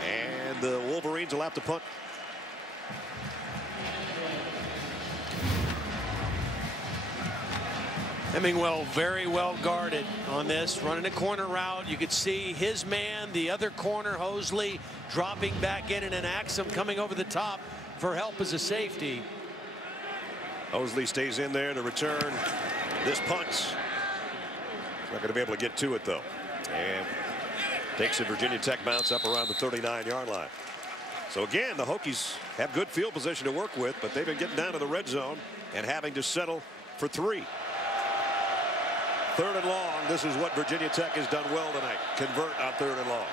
And the Wolverines will have to punt. Hemingway very well guarded on this, running a corner route. You could see his man, the other corner, Hosley, dropping back in, and an Axum coming over the top for help as a safety. Hosley stays in there to return this punt. Not going to be able to get to it, though. And takes a Virginia Tech bounce up around the 39-yard line. So again, the Hokies have good field position to work with, but they've been getting down to the red zone and having to settle for 3. 3rd and long. This is what Virginia Tech has done well tonight. Convert on 3rd and long.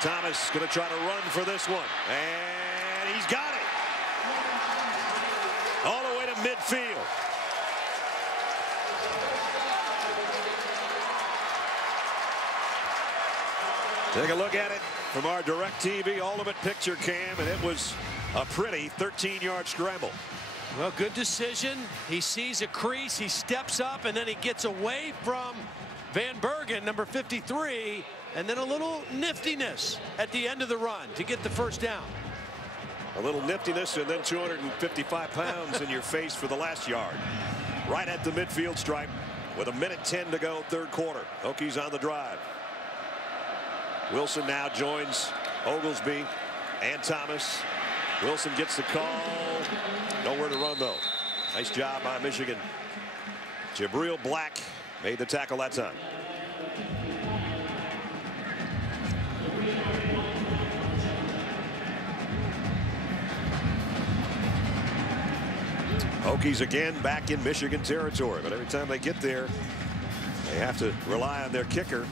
Thomas going to try to run for this one. And he's got it. All the way to midfield. Take a look at it from our DirecTV Ultimate Picture Cam, and it was a pretty 13-yard scramble. Well, good decision. He sees a crease, he steps up, and then he gets away from Van Bergen, number 53, and then a little niftiness at the end of the run to get the first down. A little niftiness and then 255 pounds in your face for the last yard. Right at the midfield stripe with 1:10 to go, 3rd quarter. Hokies on the drive. Wilson now joins Oglesby and Thomas. Wilson gets the call. Nowhere to run, though. Nice job by Michigan. Jabril Black made the tackle that time. Hokies again back in Michigan territory, but every time they get there, they have to rely on their kicker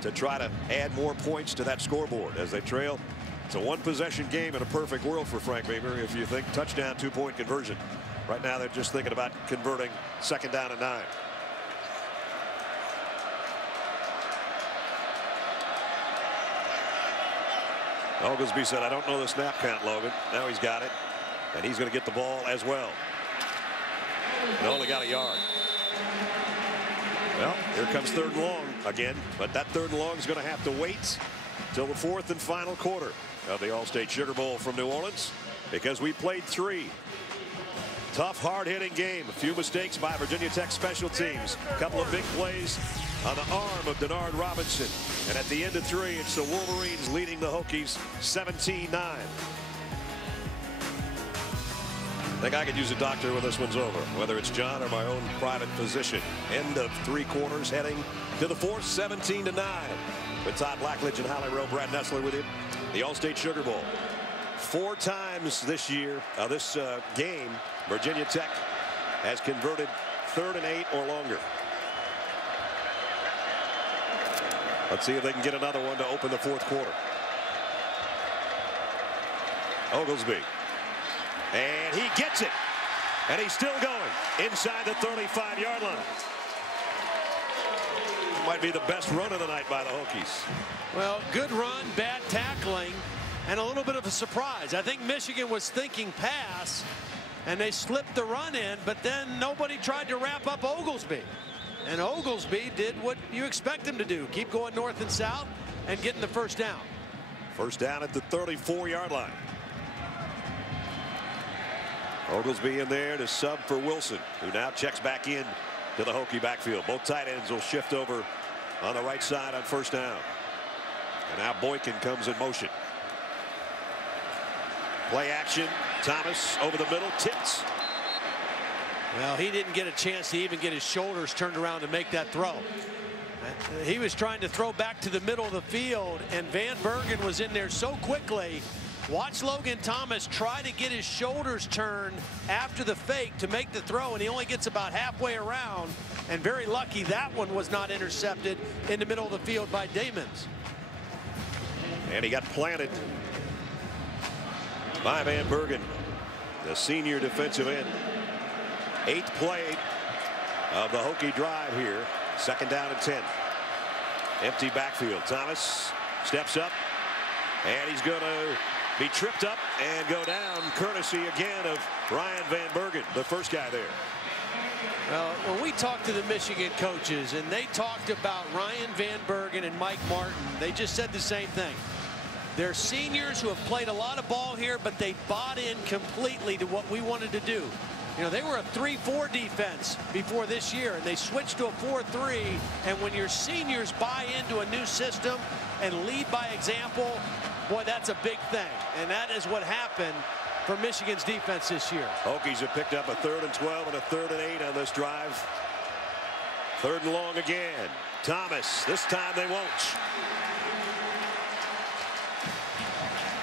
to try to add more points to that scoreboard as they trail. It's a 1-possession game in a perfect world for Frank Beamer if you think touchdown, 2-point conversion. Right now they're just thinking about converting 2nd down and 9. Oglesby said, I don't know the snap count, Logan. Now he's got it, and he's going to get the ball as well. And only got a yard. Well, here comes 3rd and long again, but that 3rd and long is going to have to wait till the 4th and final quarter of the Allstate Sugar Bowl from New Orleans, because we played 3. Tough, hard-hitting game. A few mistakes by Virginia Tech special teams. A couple of big plays on the arm of Denard Robinson. And at the end of 3, it's the Wolverines leading the Hokies 17-9. I think I could use a doctor when this one's over, whether it's John or my own private physician. End of 3 quarters, heading to the 4th, 17-9. With Todd Blackledge and Holly Rowe, Brad Nessler with you. The Allstate Sugar Bowl. 4 times this year, this game, Virginia Tech has converted 3rd and 8 or longer. Let's see if they can get another one to open the 4th quarter. Oglesby. And he gets it. And he's still going inside the 35-yard line. Might be the best run of the night by the Hokies. Well, good run, bad tackling, and a little bit of a surprise. I think Michigan was thinking pass, and they slipped the run in, but then nobody tried to wrap up Oglesby. And Oglesby did what you expect him to do. Keep going north and south and getting the first down. First down at the 34-yard line. Oglesby in there to sub for Wilson, who now checks back in to the Hokie backfield. Both tight ends will shift over on the right side on first down. And now Boykin comes in motion. Play action. Thomas over the middle, tipped. Well, he didn't get a chance to even get his shoulders turned around to make that throw. He was trying to throw back to the middle of the field, and Van Bergen was in there so quickly. Watch Logan Thomas try to get his shoulders turned after the fake to make the throw, and he only gets about halfway around, and very lucky that one was not intercepted in the middle of the field by Damons. And he got planted by Van Bergen, the senior defensive end. 8th play of the Hokie drive here. 2nd down and 10. Empty backfield. Thomas steps up, and he's going to be tripped up and go down, courtesy again of Ryan Van Bergen, the first guy there. Well, when we talked to the Michigan coaches and they talked about Ryan Van Bergen and Mike Martin, they just said the same thing. They're seniors who have played a lot of ball here, but they bought in completely to what we wanted to do. You know, they were a 3-4 defense before this year, and they switched to a 4-3. And when your seniors buy into a new system and lead by example, boy, that's a big thing. And that is what happened for Michigan's defense this year. Hokies have picked up a 3rd and 12 and a 3rd and 8 on this drive. 3rd and long again. Thomas, this time they won't.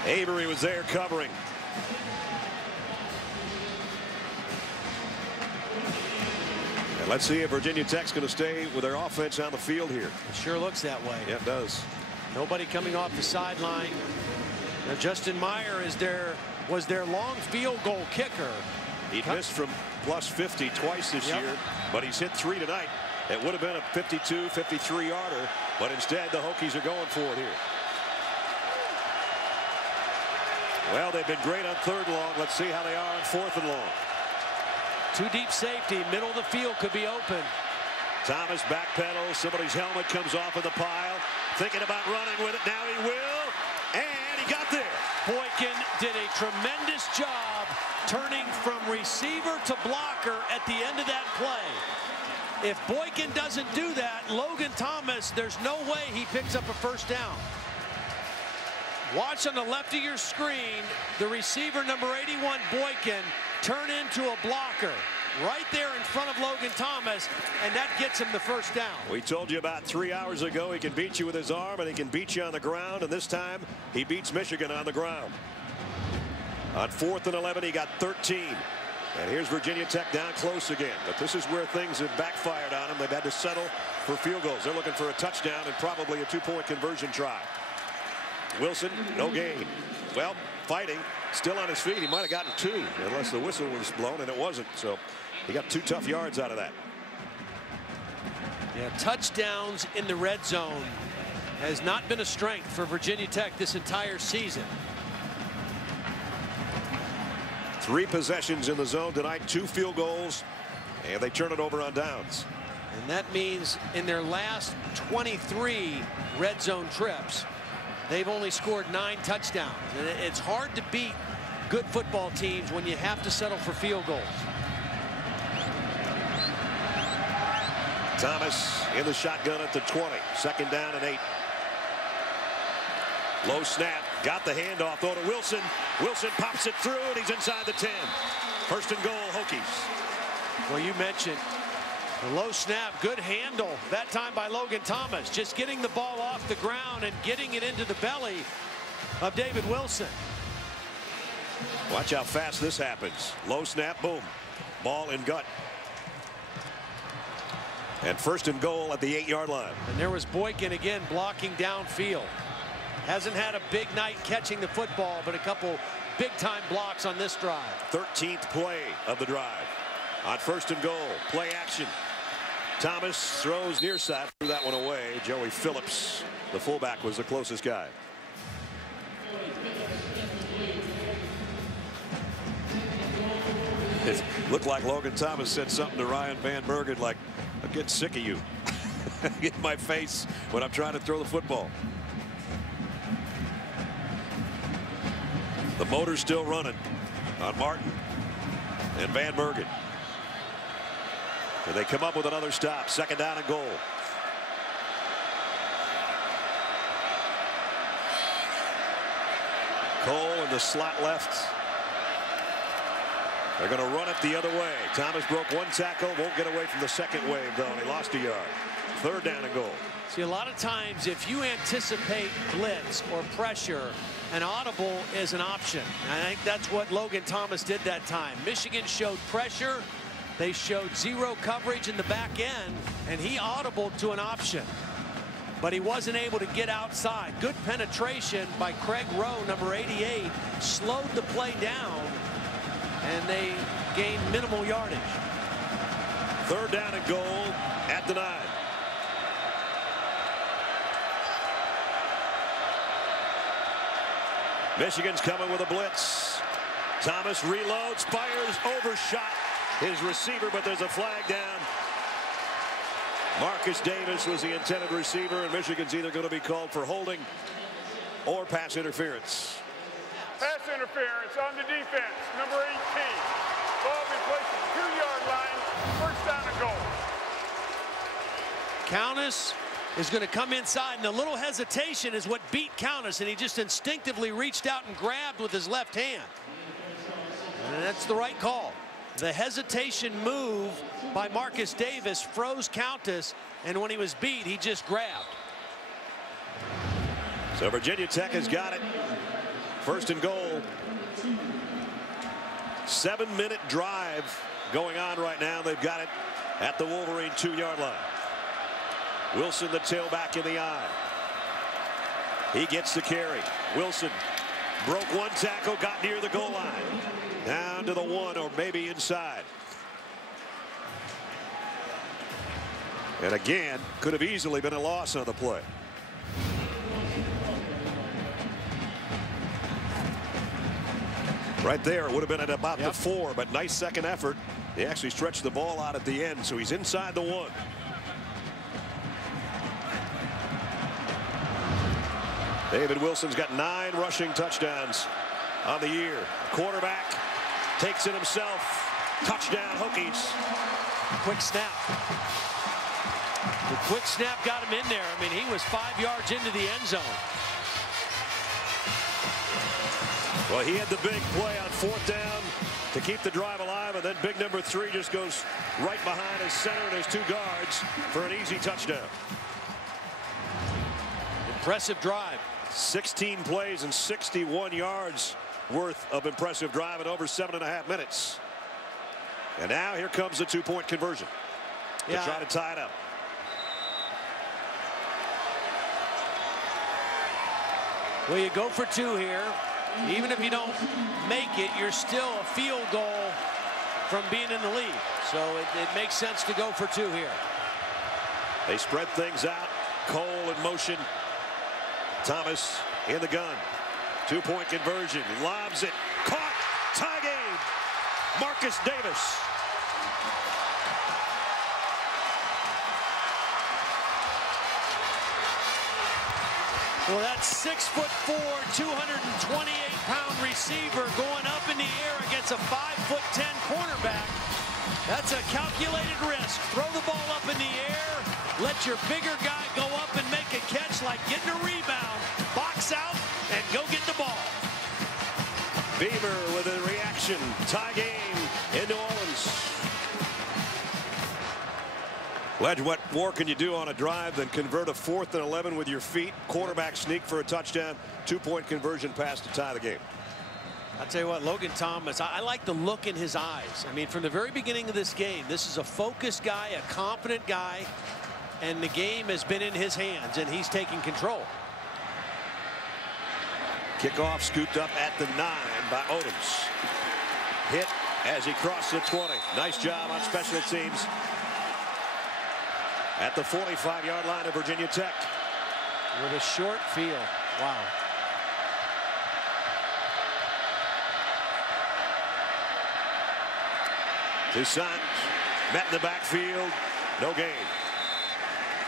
Avery was there covering. And let's see if Virginia Tech's going to stay with their offense on the field here. It sure looks that way. Yeah, it does. Nobody coming off the sideline. Now, Justin Meyer was their long field goal kicker. He missed from plus 50 twice this year, but he's hit 3 tonight. It would have been a 52, 53-yarder, but instead the Hokies are going for it here. Well, they've been great on 3rd and long. Let's see how they are on 4th and long. 2 deep safety, middle of the field could be open. Thomas backpedals. Somebody's helmet comes off of the pile. Thinking about running with it. Now he will. And he got there. Boykin did a tremendous job turning from receiver to blocker at the end of that play. If Boykin doesn't do that, Logan Thomas, there's no way he picks up a 1st down. Watch on the left of your screen, the receiver number 81, Boykin, turn into a blocker right there in front of Logan Thomas, and that gets him the 1st down. We told you about 3 hours ago he can beat you with his arm and he can beat you on the ground, and this time he beats Michigan on the ground. On 4th and 11 he got 13. And here's Virginia Tech down close again, but this is where things have backfired on them. They've had to settle for field goals. They're looking for a touchdown and probably a 2-point conversion try. Wilson, no gain. Well, fighting, still on his feet. He might have gotten 2 unless the whistle was blown, and it wasn't. So he got 2 tough yards out of that. Yeah, touchdowns in the red zone has not been a strength for Virginia Tech this entire season. 3 possessions in the zone tonight, 2 field goals, and they turn it over on downs. And that means in their last 23 red zone trips, they've only scored 9 touchdowns. And it's hard to beat good football teams when you have to settle for field goals. Thomas in the shotgun at the 20. 2nd down and 8. Low snap. Got the handoff though to Wilson. Wilson pops it through and he's inside the 10. 1st and goal, Hokies. Well, you mentioned the low snap. Good handle that time by Logan Thomas. Just getting the ball off the ground and getting it into the belly of David Wilson. Watch how fast this happens. Low snap, boom. Ball in gut. And 1st and goal at the 8-yard line. And there was Boykin again blocking downfield. Hasn't had a big night catching the football, but a couple big-time blocks on this drive. 13th play of the drive. On 1st and goal, play action. Thomas throws near side, threw that one away. Joey Phillips, the fullback, was the closest guy. It looked like Logan Thomas said something to Ryan Van Bergen like, I'm getting sick of you. In my face when I'm trying to throw the football. The motor's still running on Martin and Van Bergen. And they come up with another stop. 2nd down and goal. Cole in the slot left. They're going to run it the other way. Thomas broke 1 tackle. Won't get away from the 2nd wave, though. He lost a yard. 3rd down and goal. See, a lot of times if you anticipate blitz or pressure, an audible is an option. And I think that's what Logan Thomas did that time. Michigan showed pressure. They showed 0 coverage in the back end, and he audibled to an option. But he wasn't able to get outside. Good penetration by Craig Rowe, number 88, slowed the play down, and they gained minimal yardage. 3rd down and goal at the 9. Michigan's coming with a blitz. Thomas reloads, fires, overshot his receiver, but there's a flag down. Marcus Davis was the intended receiver, and Michigan's either going to be called for holding or pass interference. Pass interference on the defense, number 18. Ball be placed at the 2-yard line, 1st down and goal. Countess is going to come inside, and a little hesitation is what beat Countess, and he just instinctively reached out and grabbed with his left hand. And that's the right call. The hesitation move by Marcus Davis froze Countess, and when he was beat, he just grabbed. So Virginia Tech has got it. 1st and goal. 7-minute drive going on right now. They've got it at the Wolverine 2-yard line. Wilson, the tailback in the eye. He gets the carry. Wilson broke one tackle, got near the goal line. Down to the 1 or maybe inside. And again, could have easily been a loss on the play. Right there, it would have been at about the 4, but nice second effort. He actually stretched the ball out at the end, so he's inside the 1. David Wilson's got 9 rushing touchdowns on the year. Quarterback takes it himself. Touchdown, Hokies. Quick snap. The quick snap got him in there. I mean, he was 5 yards into the end zone. Well, he had the big play on 4th down to keep the drive alive, and then big number 3 just goes right behind his center and his 2 guards for an easy touchdown. Impressive drive. 16 plays and 61 yards worth of impressive drive in over 7.5 minutes. And now here comes the 2-point conversion to try to tie it up. Well, you go for 2 here. Even if you don't make it, you're still a field goal from being in the lead. So it makes sense to go for 2 here. They spread things out. Cole in motion. Thomas in the gun. 2-point conversion. Lobs it. Caught. Tie game. Marcus Davis. Well, that's 6'4", 228-pound receiver going up in the air against a 5'10" cornerback. That's a calculated risk. Throw the ball up in the air. Let your bigger guy go up and make a catch like getting a rebound. Box out and go get the ball. Beaver with a reaction. Tie game in New Orleans. Ledge, what more can you do on a drive than convert a 4th and 11 with your feet? Quarterback sneak for a touchdown. 2-point conversion pass to tie the game. I'll tell you what, Logan Thomas, I like the look in his eyes. I mean, from the very beginning of this game, this is a focused guy, a confident guy, and the game has been in his hands, and he's taking control. Kickoff scooped up at the 9 by Odoms. Hit as he crossed the 20. Nice job on special teams at the 45-yard line of Virginia Tech. With a short field. Wow. Toussaint met in the backfield. No gain.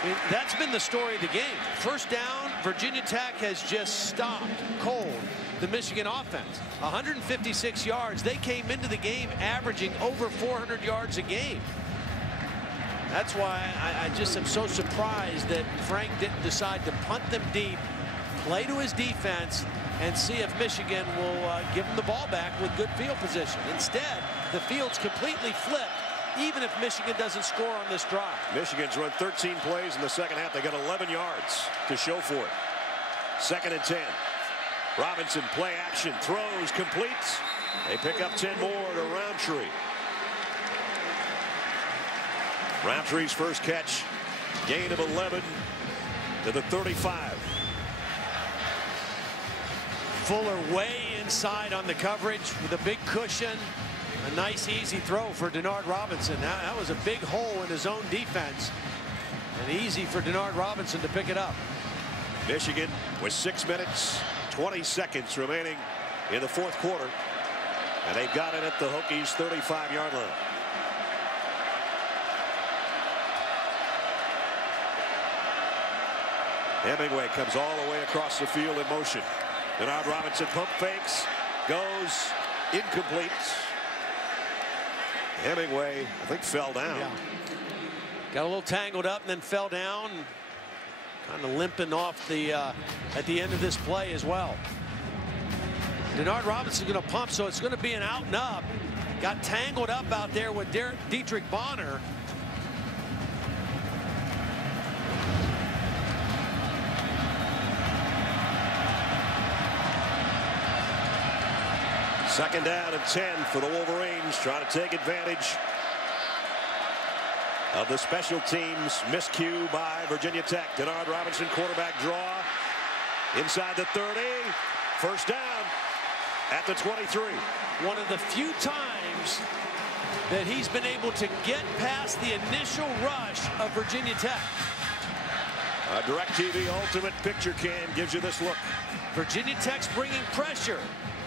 I mean, that's been the story of the game. First down, Virginia Tech has just stopped cold the Michigan offense. 156 yards. They came into the game averaging over 400 yards a game. That's why I just am so surprised that Frank didn't decide to punt them deep, play to his defense, and see if Michigan will give him the ball back with good field position. Instead, the field's completely flipped, even if Michigan doesn't score on this drive. Michigan's run 13 plays in the second half. They got 11 yards to show for it. 2nd and 10. Robinson play action, throws, completes. They pick up 10 more to Roundtree. Roundtree's first catch, gain of 11 to the 35. Fuller way inside on the coverage with a big cushion. A nice easy throw for Denard Robinson. That was a big hole in his own defense. And easy for Denard Robinson to pick it up. Michigan with 6 minutes, 20 seconds remaining in the 4th quarter. And they've got it at the Hokies' 35-yard line. Hemingway comes all the way across the field in motion. Denard Robinson pump fakes, goes incomplete. Hemingway, I think, fell down. Yeah. Got a little tangled up and then fell down. Kind of limping off the at the end of this play as well. Denard Robinson going to pump, so it's going to be an out and up. Got tangled up out there with Dietrich Bonner. Second down and 10 for the Wolverines, trying to take advantage of the special teams miscue by Virginia Tech. Denard Robinson, quarterback draw inside the 30. First down at the 23. One of the few times that he's been able to get past the initial rush of Virginia Tech. A DirecTV Ultimate Picture Cam gives you this look. Virginia Tech's bringing pressure.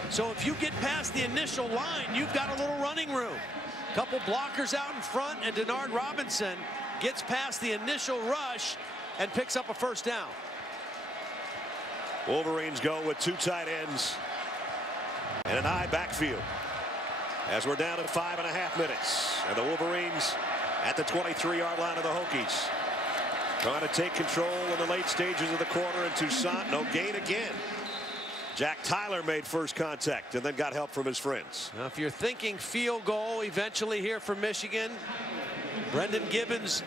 So if you get past the initial line, you've got a little running room. Couple blockers out in front, and Denard Robinson gets past the initial rush and picks up a first down. Wolverines go with 2 tight ends and an eye backfield as we're down to 5.5 minutes. And the Wolverines at the 23-yard line of the Hokies. Trying to take control in the late stages of the quarter in Tucson. No gain again. Jack Tyler made first contact and then got help from his friends. Now, if you're thinking field goal eventually here for Michigan, Brendan Gibbons'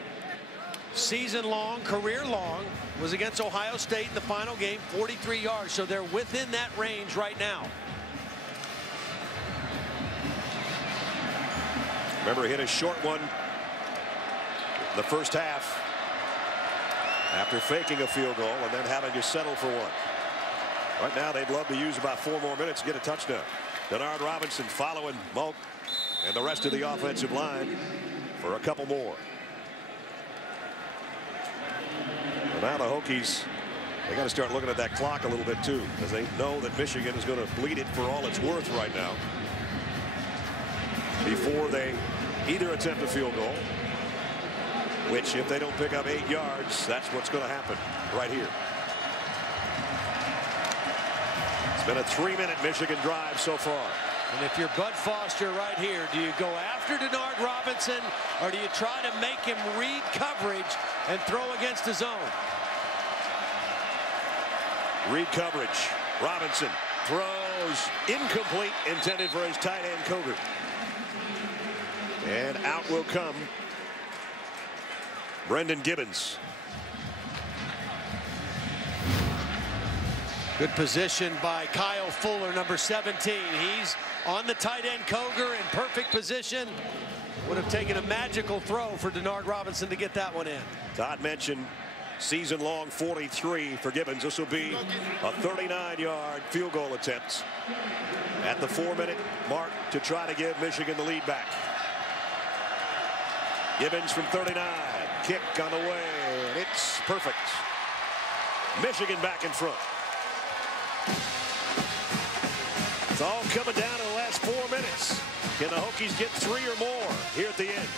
season-long, career-long, was against Ohio State in the final game, 43 yards. So they're within that range right now. Remember, he hit a short one the first half after faking a field goal and then having to settle for one. Right now, they'd love to use about 4 more minutes to get a touchdown. Denard Robinson following Mulk and the rest of the offensive line for a couple more. Well, now the Hokies, they got to start looking at that clock a little bit too, because they know that Michigan is going to bleed it for all it's worth right now before they either attempt a field goal, which if they don't pick up 8 yards, that's what's going to happen right here. It's been a 3-minute Michigan drive so far. And if you're Bud Foster right here, do you go after Denard Robinson, or do you try to make him read coverage and throw against his zone? Read coverage. Robinson throws incomplete, intended for his tight end Cougar. And out will come Brendan Gibbons. Good position by Kyle Fuller, number 17. He's on the tight end Cougar in perfect position. Would have taken a magical throw for Denard Robinson to get that one in. Todd mentioned season-long 43 for Gibbons. This will be a 39-yard field goal attempt at the 4-minute mark to try to give Michigan the lead back. Gibbons from 39. Kick on the way, and it's perfect. Michigan back in front. It's all coming down to the last 4 minutes. Can the Hokies get 3 or more here at the end?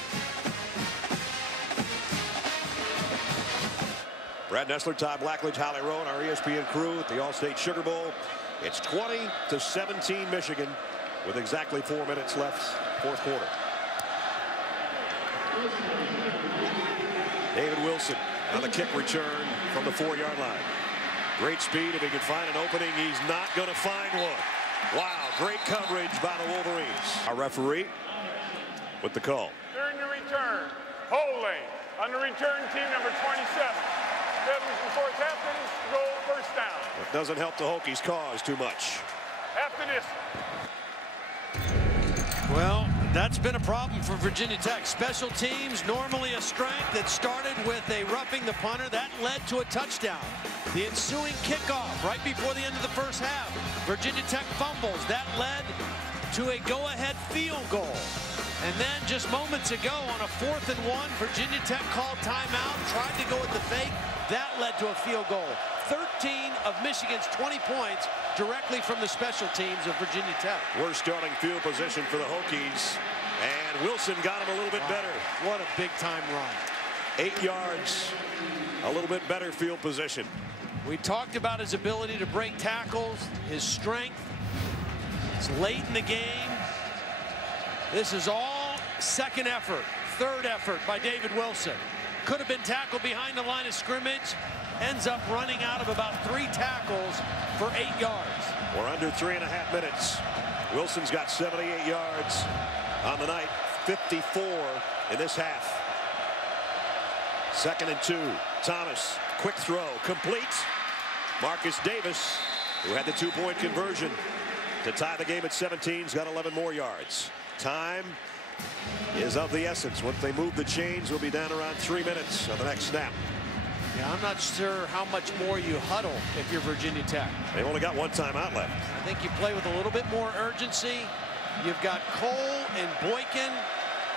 Brad Nessler, Todd Blackledge, Holly Rowan, our ESPN crew at the All-State Sugar Bowl. It's 20-17 Michigan with exactly 4 minutes left, fourth quarter. David Wilson on the kick return from the 4-yard line. Great speed. If he can find an opening, he's not going to find one. Wow, great coverage by the Wolverines. Our referee with the call. During the return, holding on the return team number 27. 7 before captain, goal, first down. That doesn't help the Hokies' cause too much. After this. Well, that's been a problem for Virginia Tech. Special teams, normally a strength that started with a roughing the punter. That led to a touchdown. The ensuing kickoff right before the end of the first half. Virginia Tech fumbles. That led to a go-ahead field goal. And then just moments ago on a 4th and 1, Virginia Tech called timeout, tried to go with the fake. That led to a field goal. 13 of Michigan's 20 points directly from the special teams of Virginia Tech. Worst starting field position for the Hokies. And Wilson got him a little bit better. What a big-time run. 8 yards, a little bit better field position. We talked about his ability to break tackles, his strength. It's late in the game. This is all second effort, third effort by David Wilson. Could have been tackled behind the line of scrimmage. Ends up running out of about 3 tackles for 8 yards. We're under 3.5 minutes. Wilson's got 78 yards on the night, 54 in this half. 2nd and 2. Thomas, quick throw, complete. Marcus Davis, who had the 2-point conversion to tie the game at 17, has got 11 more yards. Time is of the essence. Once they move the chains, we'll be down around 3 minutes on the next snap. Yeah, I'm not sure how much more you huddle if you're Virginia Tech. They've only got one timeout left. I think you play with a little bit more urgency. You've got Cole and Boykin.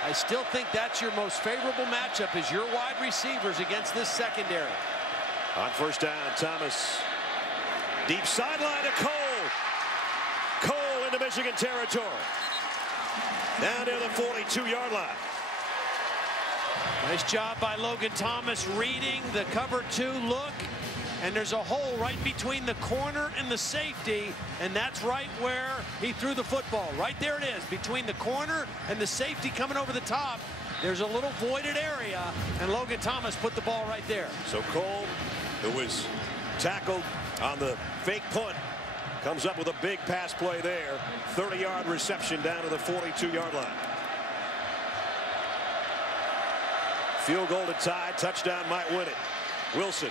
I still think that's your most favorable matchup, is your wide receivers against this secondary. On first down, Thomas. Deep sideline to Cole. Cole into Michigan territory. Down near the 42-yard line. Nice job by Logan Thomas reading the cover 2 look. And there's a hole right between the corner and the safety, and that's right where he threw the football. Right there it is, between the corner and the safety coming over the top. There's a little voided area, and Logan Thomas put the ball right there. So Cole, who was tackled on the fake punt, comes up with a big pass play there. 30-yard reception down to the 42-yard line. Field goal to tie. Touchdown might win it. Wilson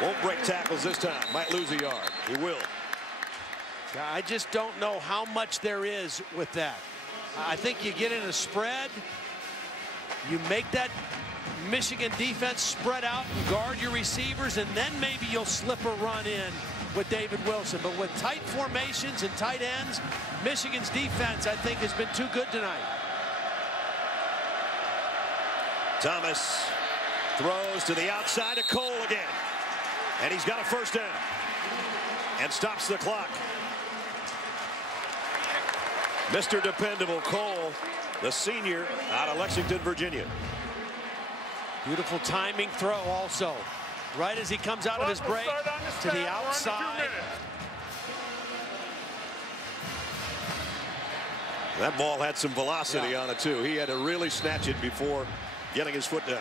won't break tackles this time. Might lose a yard. He will. I just don't know how much there is with that. I think you get in a spread. You make that Michigan defense spread out and guard your receivers, and then maybe you'll slip a run in with David Wilson. But with tight formations and tight ends, Michigan's defense, I think, has been too good tonight. Thomas throws to the outside to Cole again. And he's got a first down. And stops the clock. Mr. Dependable Cole, the senior out of Lexington, Virginia. Beautiful timing throw also. Right as he comes out of his break to the outside. That ball had some velocity on it too. He had to really snatch it before getting his foot down.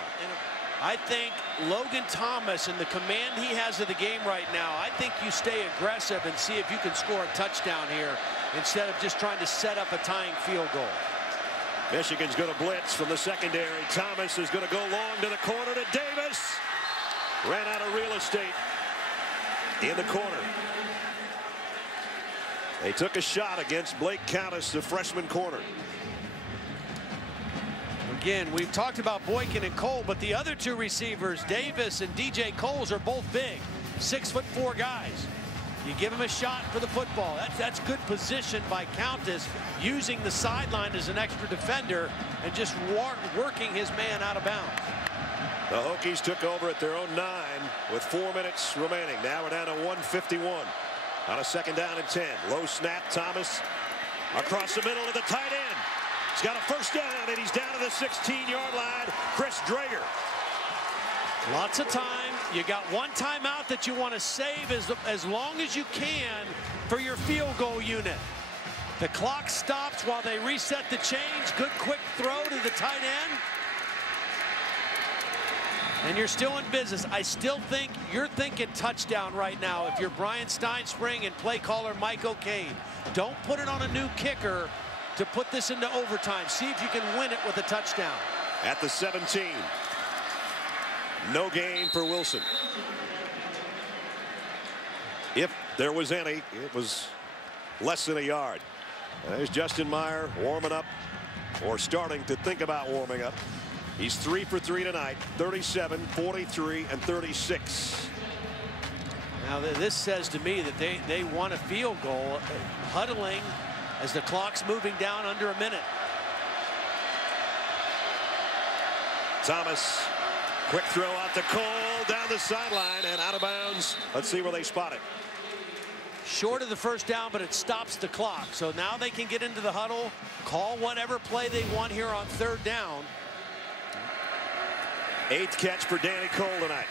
I think Logan Thomas and the command he has of the game right now, I think you stay aggressive and see if you can score a touchdown here instead of just trying to set up a tying field goal. Michigan's going to blitz from the secondary. Thomas is going to go long to the corner to Davis. Ran out of real estate in the corner. They took a shot against Blake Countess, the freshman corner. Again, we've talked about Boykin and Cole, but the other 2 receivers, Davis and DJ Coles, are both big, 6'4" guys. You give him a shot for the football. That's good position by Countess, using the sideline as an extra defender and just working his man out of bounds. The Hokies took over at their own 9 with 4 minutes remaining. Now we're down to 1:51 on a second down and 10. Low snap, Thomas across the middle of the tight end. He's got a first down, and he's down to the 16-yard line. Chris Drager. Lots of time. You got one timeout that you want to save as long as you can for your field goal unit. The clock stops while they reset the chains. Good quick throw to the tight end. And you're still in business. I still think you're thinking touchdown right now if you're Brian Steinspring and play caller Mike O'Kane. Don't put it on a new kicker to put this into overtime. See if you can win it with a touchdown. At the 17. No gain for Wilson. If there was any, it was less than a yard. There's Justin Meyer warming up, or starting to think about warming up. He's 3 for 3 tonight, 37, 43, and 36. Now this says to me that they want a field goal, huddling as the clock's moving down under a minute. Thomas, quick throw out to Cole, down the sideline and out of bounds. Let's see where they spot it. Short of the first down, but it stops the clock. So now they can get into the huddle, call whatever play they want here on 3rd down. 8th catch for Danny Cole tonight.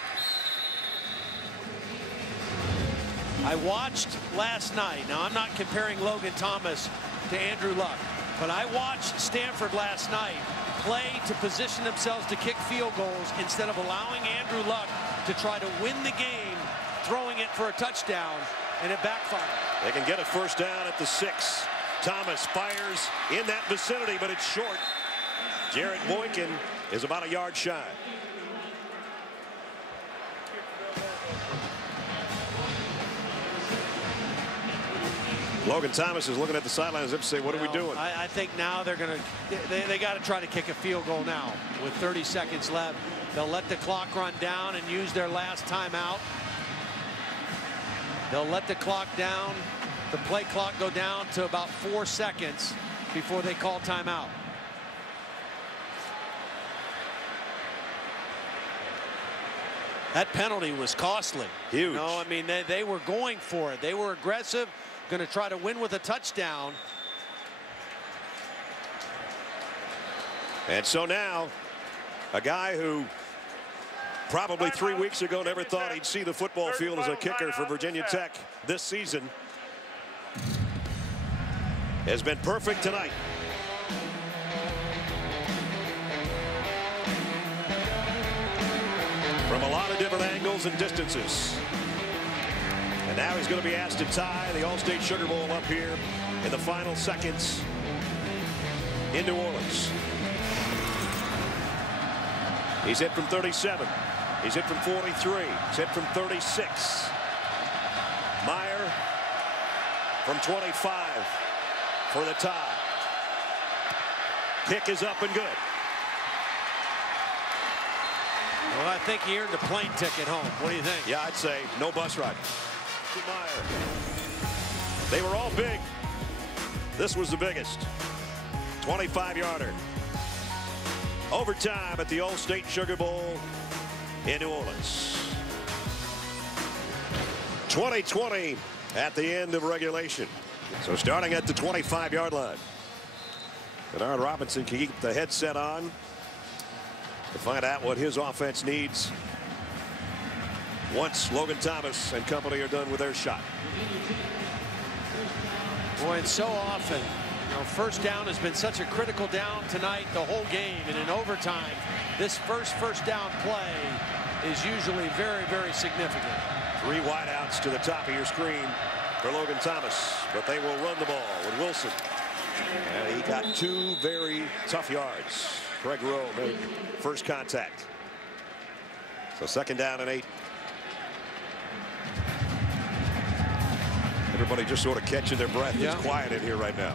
I watched last night. Now, I'm not comparing Logan Thomas to Andrew Luck, but I watched Stanford last night play to position themselves to kick field goals instead of allowing Andrew Luck to try to win the game, throwing it for a touchdown, and it backfired. They can get a first down at the 6. Thomas fires in that vicinity, but it's short. Jarrett Boykin is about a yard shy. Logan Thomas is looking at the sidelines and say, what are we doing? I think now they're going to, they got to try to kick a field goal now with 30 seconds left. They'll let the clock run down and use their last timeout. They'll let the clock down, the play clock go down to about 4 seconds before they call timeout. That penalty was costly. Huge. No, I mean, they were going for it. They were aggressive, going to try to win with a touchdown. And so now, a guy who probably 3 weeks ago never thought he'd see the football field as a kicker for Virginia Tech this season has been perfect tonight. From a lot of different angles and distances. And now he's going to be asked to tie the All-State Sugar Bowl up here in the final seconds in New Orleans. He's hit from 37. He's hit from 43. He's hit from 36. Meyer from 25 for the tie. Kick is up and good. Well, I think he earned a plane ticket home. What do you think? Yeah, I'd say no bus ride. Meyer. They were all big. This was the biggest. 25-yarder. Overtime at the All-State Sugar Bowl in New Orleans. 20-20 at the end of regulation. So starting at the 25-yard line. Denard Robinson can keep the headset on to find out what his offense needs once Logan Thomas and company are done with their shot. Boy, and so often, you know, first down has been such a critical down tonight, the whole game, and in overtime, this first down play is usually very, very significant. 3 wideouts to the top of your screen for Logan Thomas, but they will run the ball with Wilson. And he got 2 very tough yards. Craig Rowe made first contact. So 2nd down and 8. Everybody just sort of catching their breath. Yeah. It's quiet in here right now.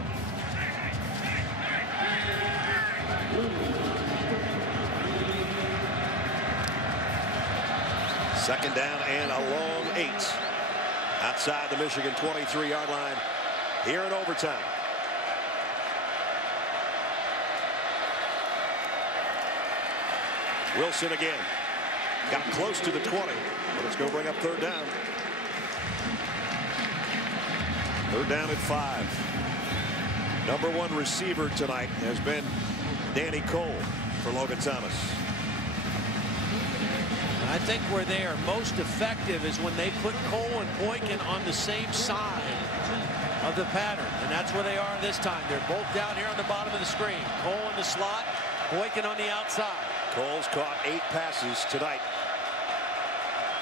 Second down and a long 8 outside the Michigan 23-yard line here in overtime. Wilson again. Got close to the 20, but it's going to bring up 3rd down. 3rd down and 5. Number 1 receiver tonight has been Danny Cole for Logan Thomas. I think where they are most effective is when they put Cole and Boykin on the same side of the pattern, and that's where they are this time. They're both down here on the bottom of the screen. Cole in the slot, Boykin on the outside. Cole's caught 8 passes tonight.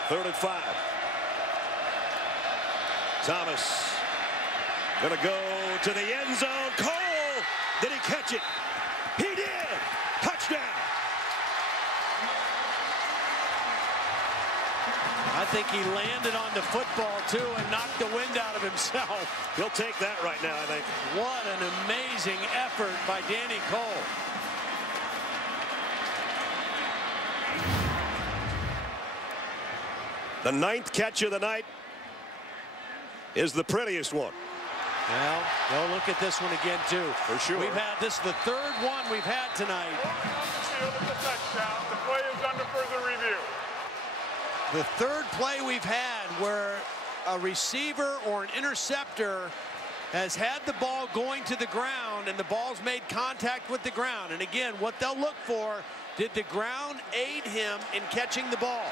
3rd and 5. Thomas gonna go to the end zone. Cole, did he catch it? He did. Touchdown. I think he landed on the football too and knocked the wind out of himself. He'll take that right now, I think. What an amazing effort by Danny Cole. The 9th catch of the night is the prettiest one. Well, they'll look at this one again too. For sure. This is the 3rd one we've had tonight. Field is a touchdown. The play is under further review. The 3rd play we've had where a receiver or an interceptor has had the ball going to the ground and the ball's made contact with the ground. And again, what they'll look for, did the ground aid him in catching the ball?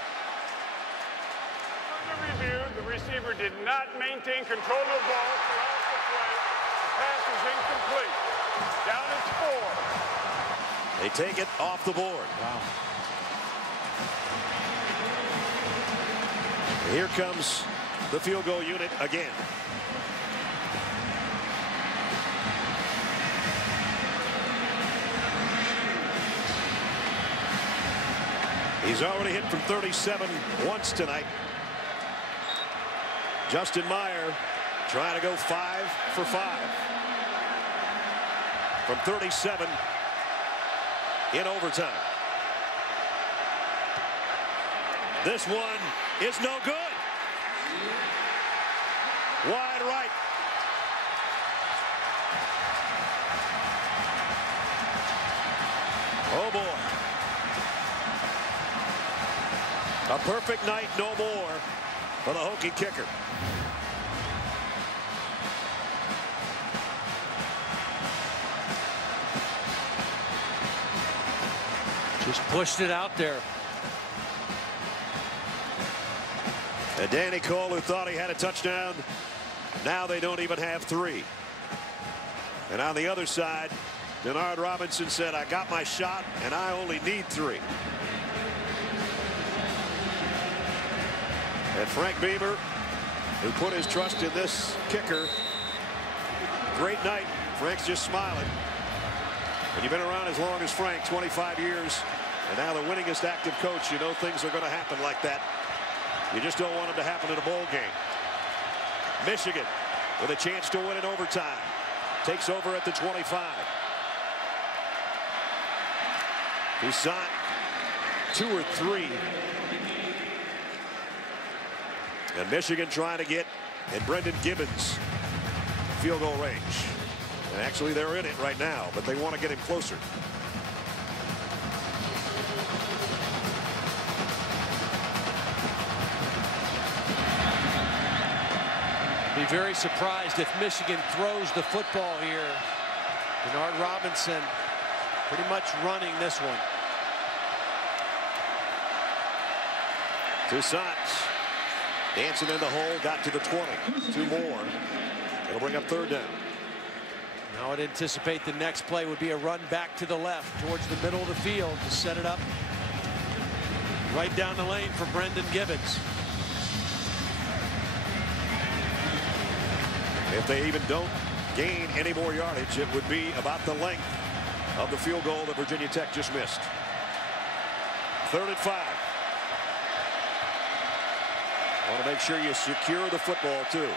Further review, the receiver did not maintain control of the ball throughout the play. The pass is incomplete. Down it's 4. They take it off the board. Wow. Here comes the field goal unit again. He's already hit from 37 once tonight. Justin Meyer trying to go 5 for 5 from 37 in overtime. This one is no good. Wide right. Oh boy. A perfect night, no more, for the Hokie kicker. Just pushed it out there. And Danny Cole, who thought he had a touchdown, now they don't even have 3. And on the other side, Denard Robinson said, I got my shot and I only need 3. And Frank Beamer, who put his trust in this kicker, great night. Frank's just smiling. When you've been around as long as Frank, 25 years, and now the winningest active coach, you know things are going to happen like that. You just don't want them to happen in a bowl game. Michigan with a chance to win in overtime. Takes over at the 25. Toussaint, 2 or 3. And Michigan trying to get in Brendan Gibbons' field goal range. And actually they're in it right now, but they want to get him closer. Be very surprised if Michigan throws the football here. Denard Robinson pretty much running this one. Toussaint dancing in the hole, got to the 20. 2 more. It'll bring up 3rd down. Now I'd anticipate the next play would be a run back to the left towards the middle of the field to set it up right down the lane for Brendan Gibbons. If they even don't gain any more yardage, it would be about the length of the field goal that Virginia Tech just missed. 3rd and 5. Want to make sure you secure the football too.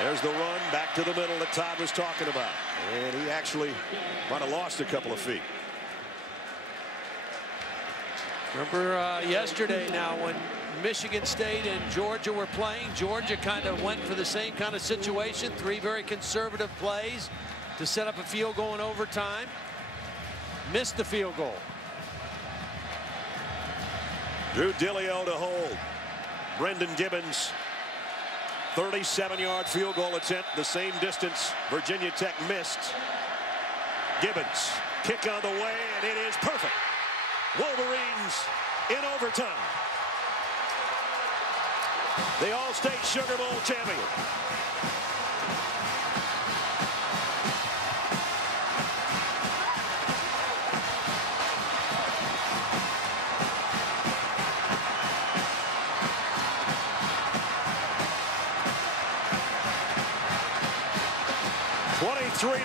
There's the run back to the middle that Todd was talking about. And he actually might have lost a couple of feet. Remember yesterday now when Michigan State and Georgia were playing, Georgia kind of went for the same kind of situation. 3 very conservative plays to set up a field goal in overtime. Missed the field goal. Drew Dillio to hold. Brendan Gibbons, 37-yard field goal attempt, the same distance Virginia Tech missed. Gibbons, kick on the way, and it is perfect. Wolverines in overtime. The All-State Sugar Bowl champion.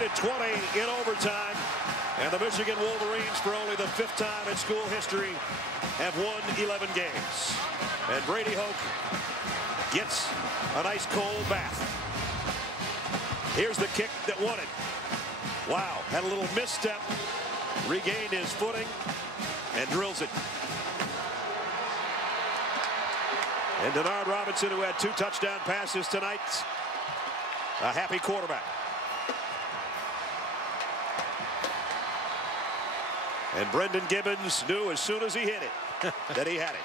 To 20 in overtime, and the Michigan Wolverines, for only the 5th time in school history, have won 11 games. And Brady Hoke gets a nice cold bath. Here's the kick that won it. Wow, had a little misstep, regained his footing, and drills it. And Denard Robinson, who had 2 touchdown passes tonight, a happy quarterback. And Brendan Gibbons knew as soon as he hit it that he had it.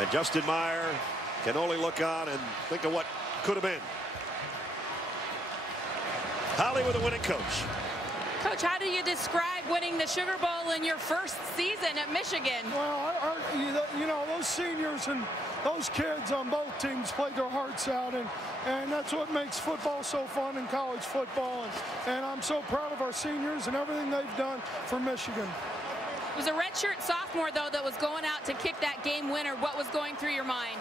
And Justin Meyer can only look on and think of what could have been. Holly with a winning coach. Coach, how do you describe winning the Sugar Bowl in your first season at Michigan? Well, you know, those seniors and those kids on both teams played their hearts out, and that's what makes football so fun in college football. And I'm so proud of our seniors and everything they've done for Michigan. It was a redshirt sophomore, though, that was going out to kick that game winner. What was going through your mind?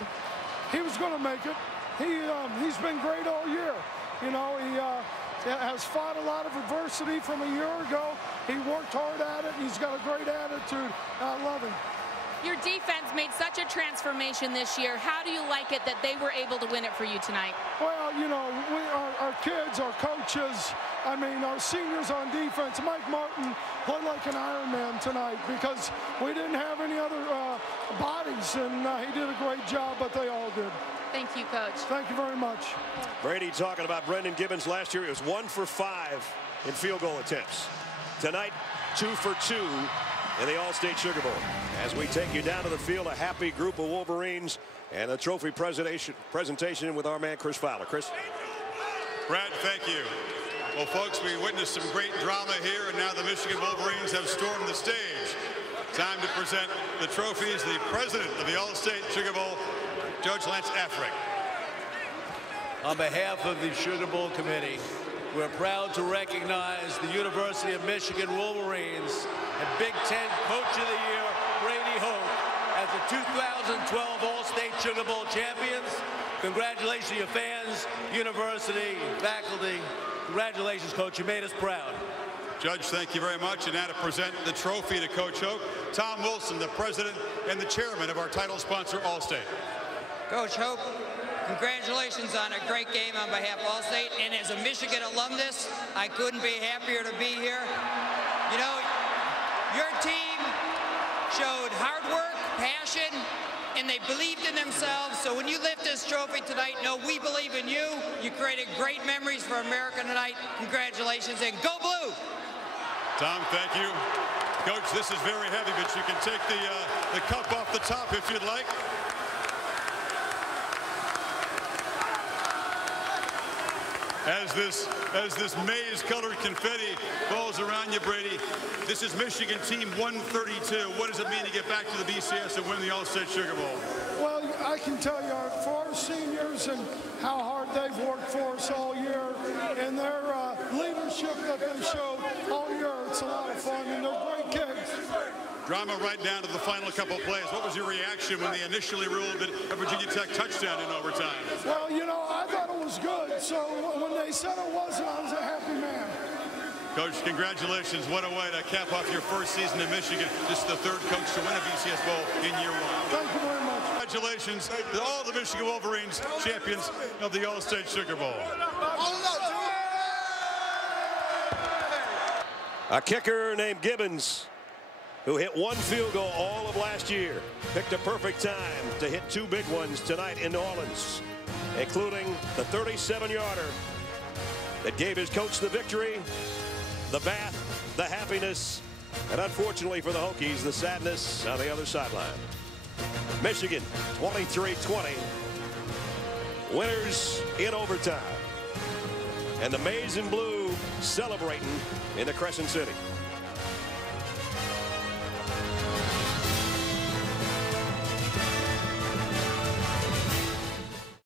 He was going to make it. He's been great all year. You know, has fought a lot of adversity from a year ago. He worked hard at it, and he's got a great attitude. I love him. Your defense made such a transformation this year. How do you like it that they were able to win it for you tonight? Well, you know, our kids, our coaches, I mean, our seniors on defense, Mike Martin played like an Iron Man tonight because we didn't have any other bodies, and he did a great job, but they all did. Thank you, Coach. Thank you very much. Brady talking about Brendan Gibbons last year. He was 1 for 5 in field goal attempts. Tonight, 2 for 2 in the All-State Sugar Bowl. As we take you down to the field, a happy group of Wolverines and a trophy presentation with our man Chris Fowler. Chris. Brad, thank you. Well, folks, we witnessed some great drama here, and now the Michigan Wolverines have stormed the stage. Time to present the trophies. The president of the All-State Sugar Bowl, Judge Lance Afric. On behalf of the Sugar Bowl Committee, we're proud to recognize the University of Michigan Wolverines and Big Ten Coach of the Year, Brady Hoke, as the 2012 All-State Sugar Bowl champions. Congratulations to your fans, university, faculty. Congratulations, Coach. You made us proud. Judge, thank you very much. And now to present the trophy to Coach Hoke, Tom Wilson, the president and the chairman of our title sponsor, Allstate. Coach Hoke, congratulations on a great game on behalf of Allstate. And as a Michigan alumnus, I couldn't be happier to be here. You know, your team showed hard work, passion, and they believed in themselves. So when you lift this trophy tonight, know we believe in you. You created great memories for America tonight. Congratulations, and go blue. Tom, thank you. Coach, this is very heavy, but you can take the cup off the top if you'd like. As this maize-colored confetti falls around you, Brady, this is Michigan Team 132. What does it mean to get back to the BCS and win the All-State Sugar Bowl? Well, I can tell you, for our seniors and how hard they've worked for us all year and their leadership that they showed all year, it's a lot of fun, and they're great kids. Drama right down to the final couple plays. What was your reaction when they initially ruled that a Virginia Tech touchdown in overtime? Well, you know, I thought it was good. So when they said it wasn't, I was a happy man. Coach, congratulations. What a way to cap off your first season in Michigan. This is the third coach to win a BCS Bowl in year 1. Thank you very much. Congratulations to all the Michigan Wolverines, champions of the All-State Sugar Bowl. A kicker named Gibbons, who hit 1 field goal all of last year, picked a perfect time to hit 2 big ones tonight in New Orleans, including the 37-yarder that gave his coach the victory, the bath, the happiness, and unfortunately for the Hokies, the sadness on the other sideline. Michigan 23-20, winners in overtime, and the maize and blue celebrating in the Crescent City.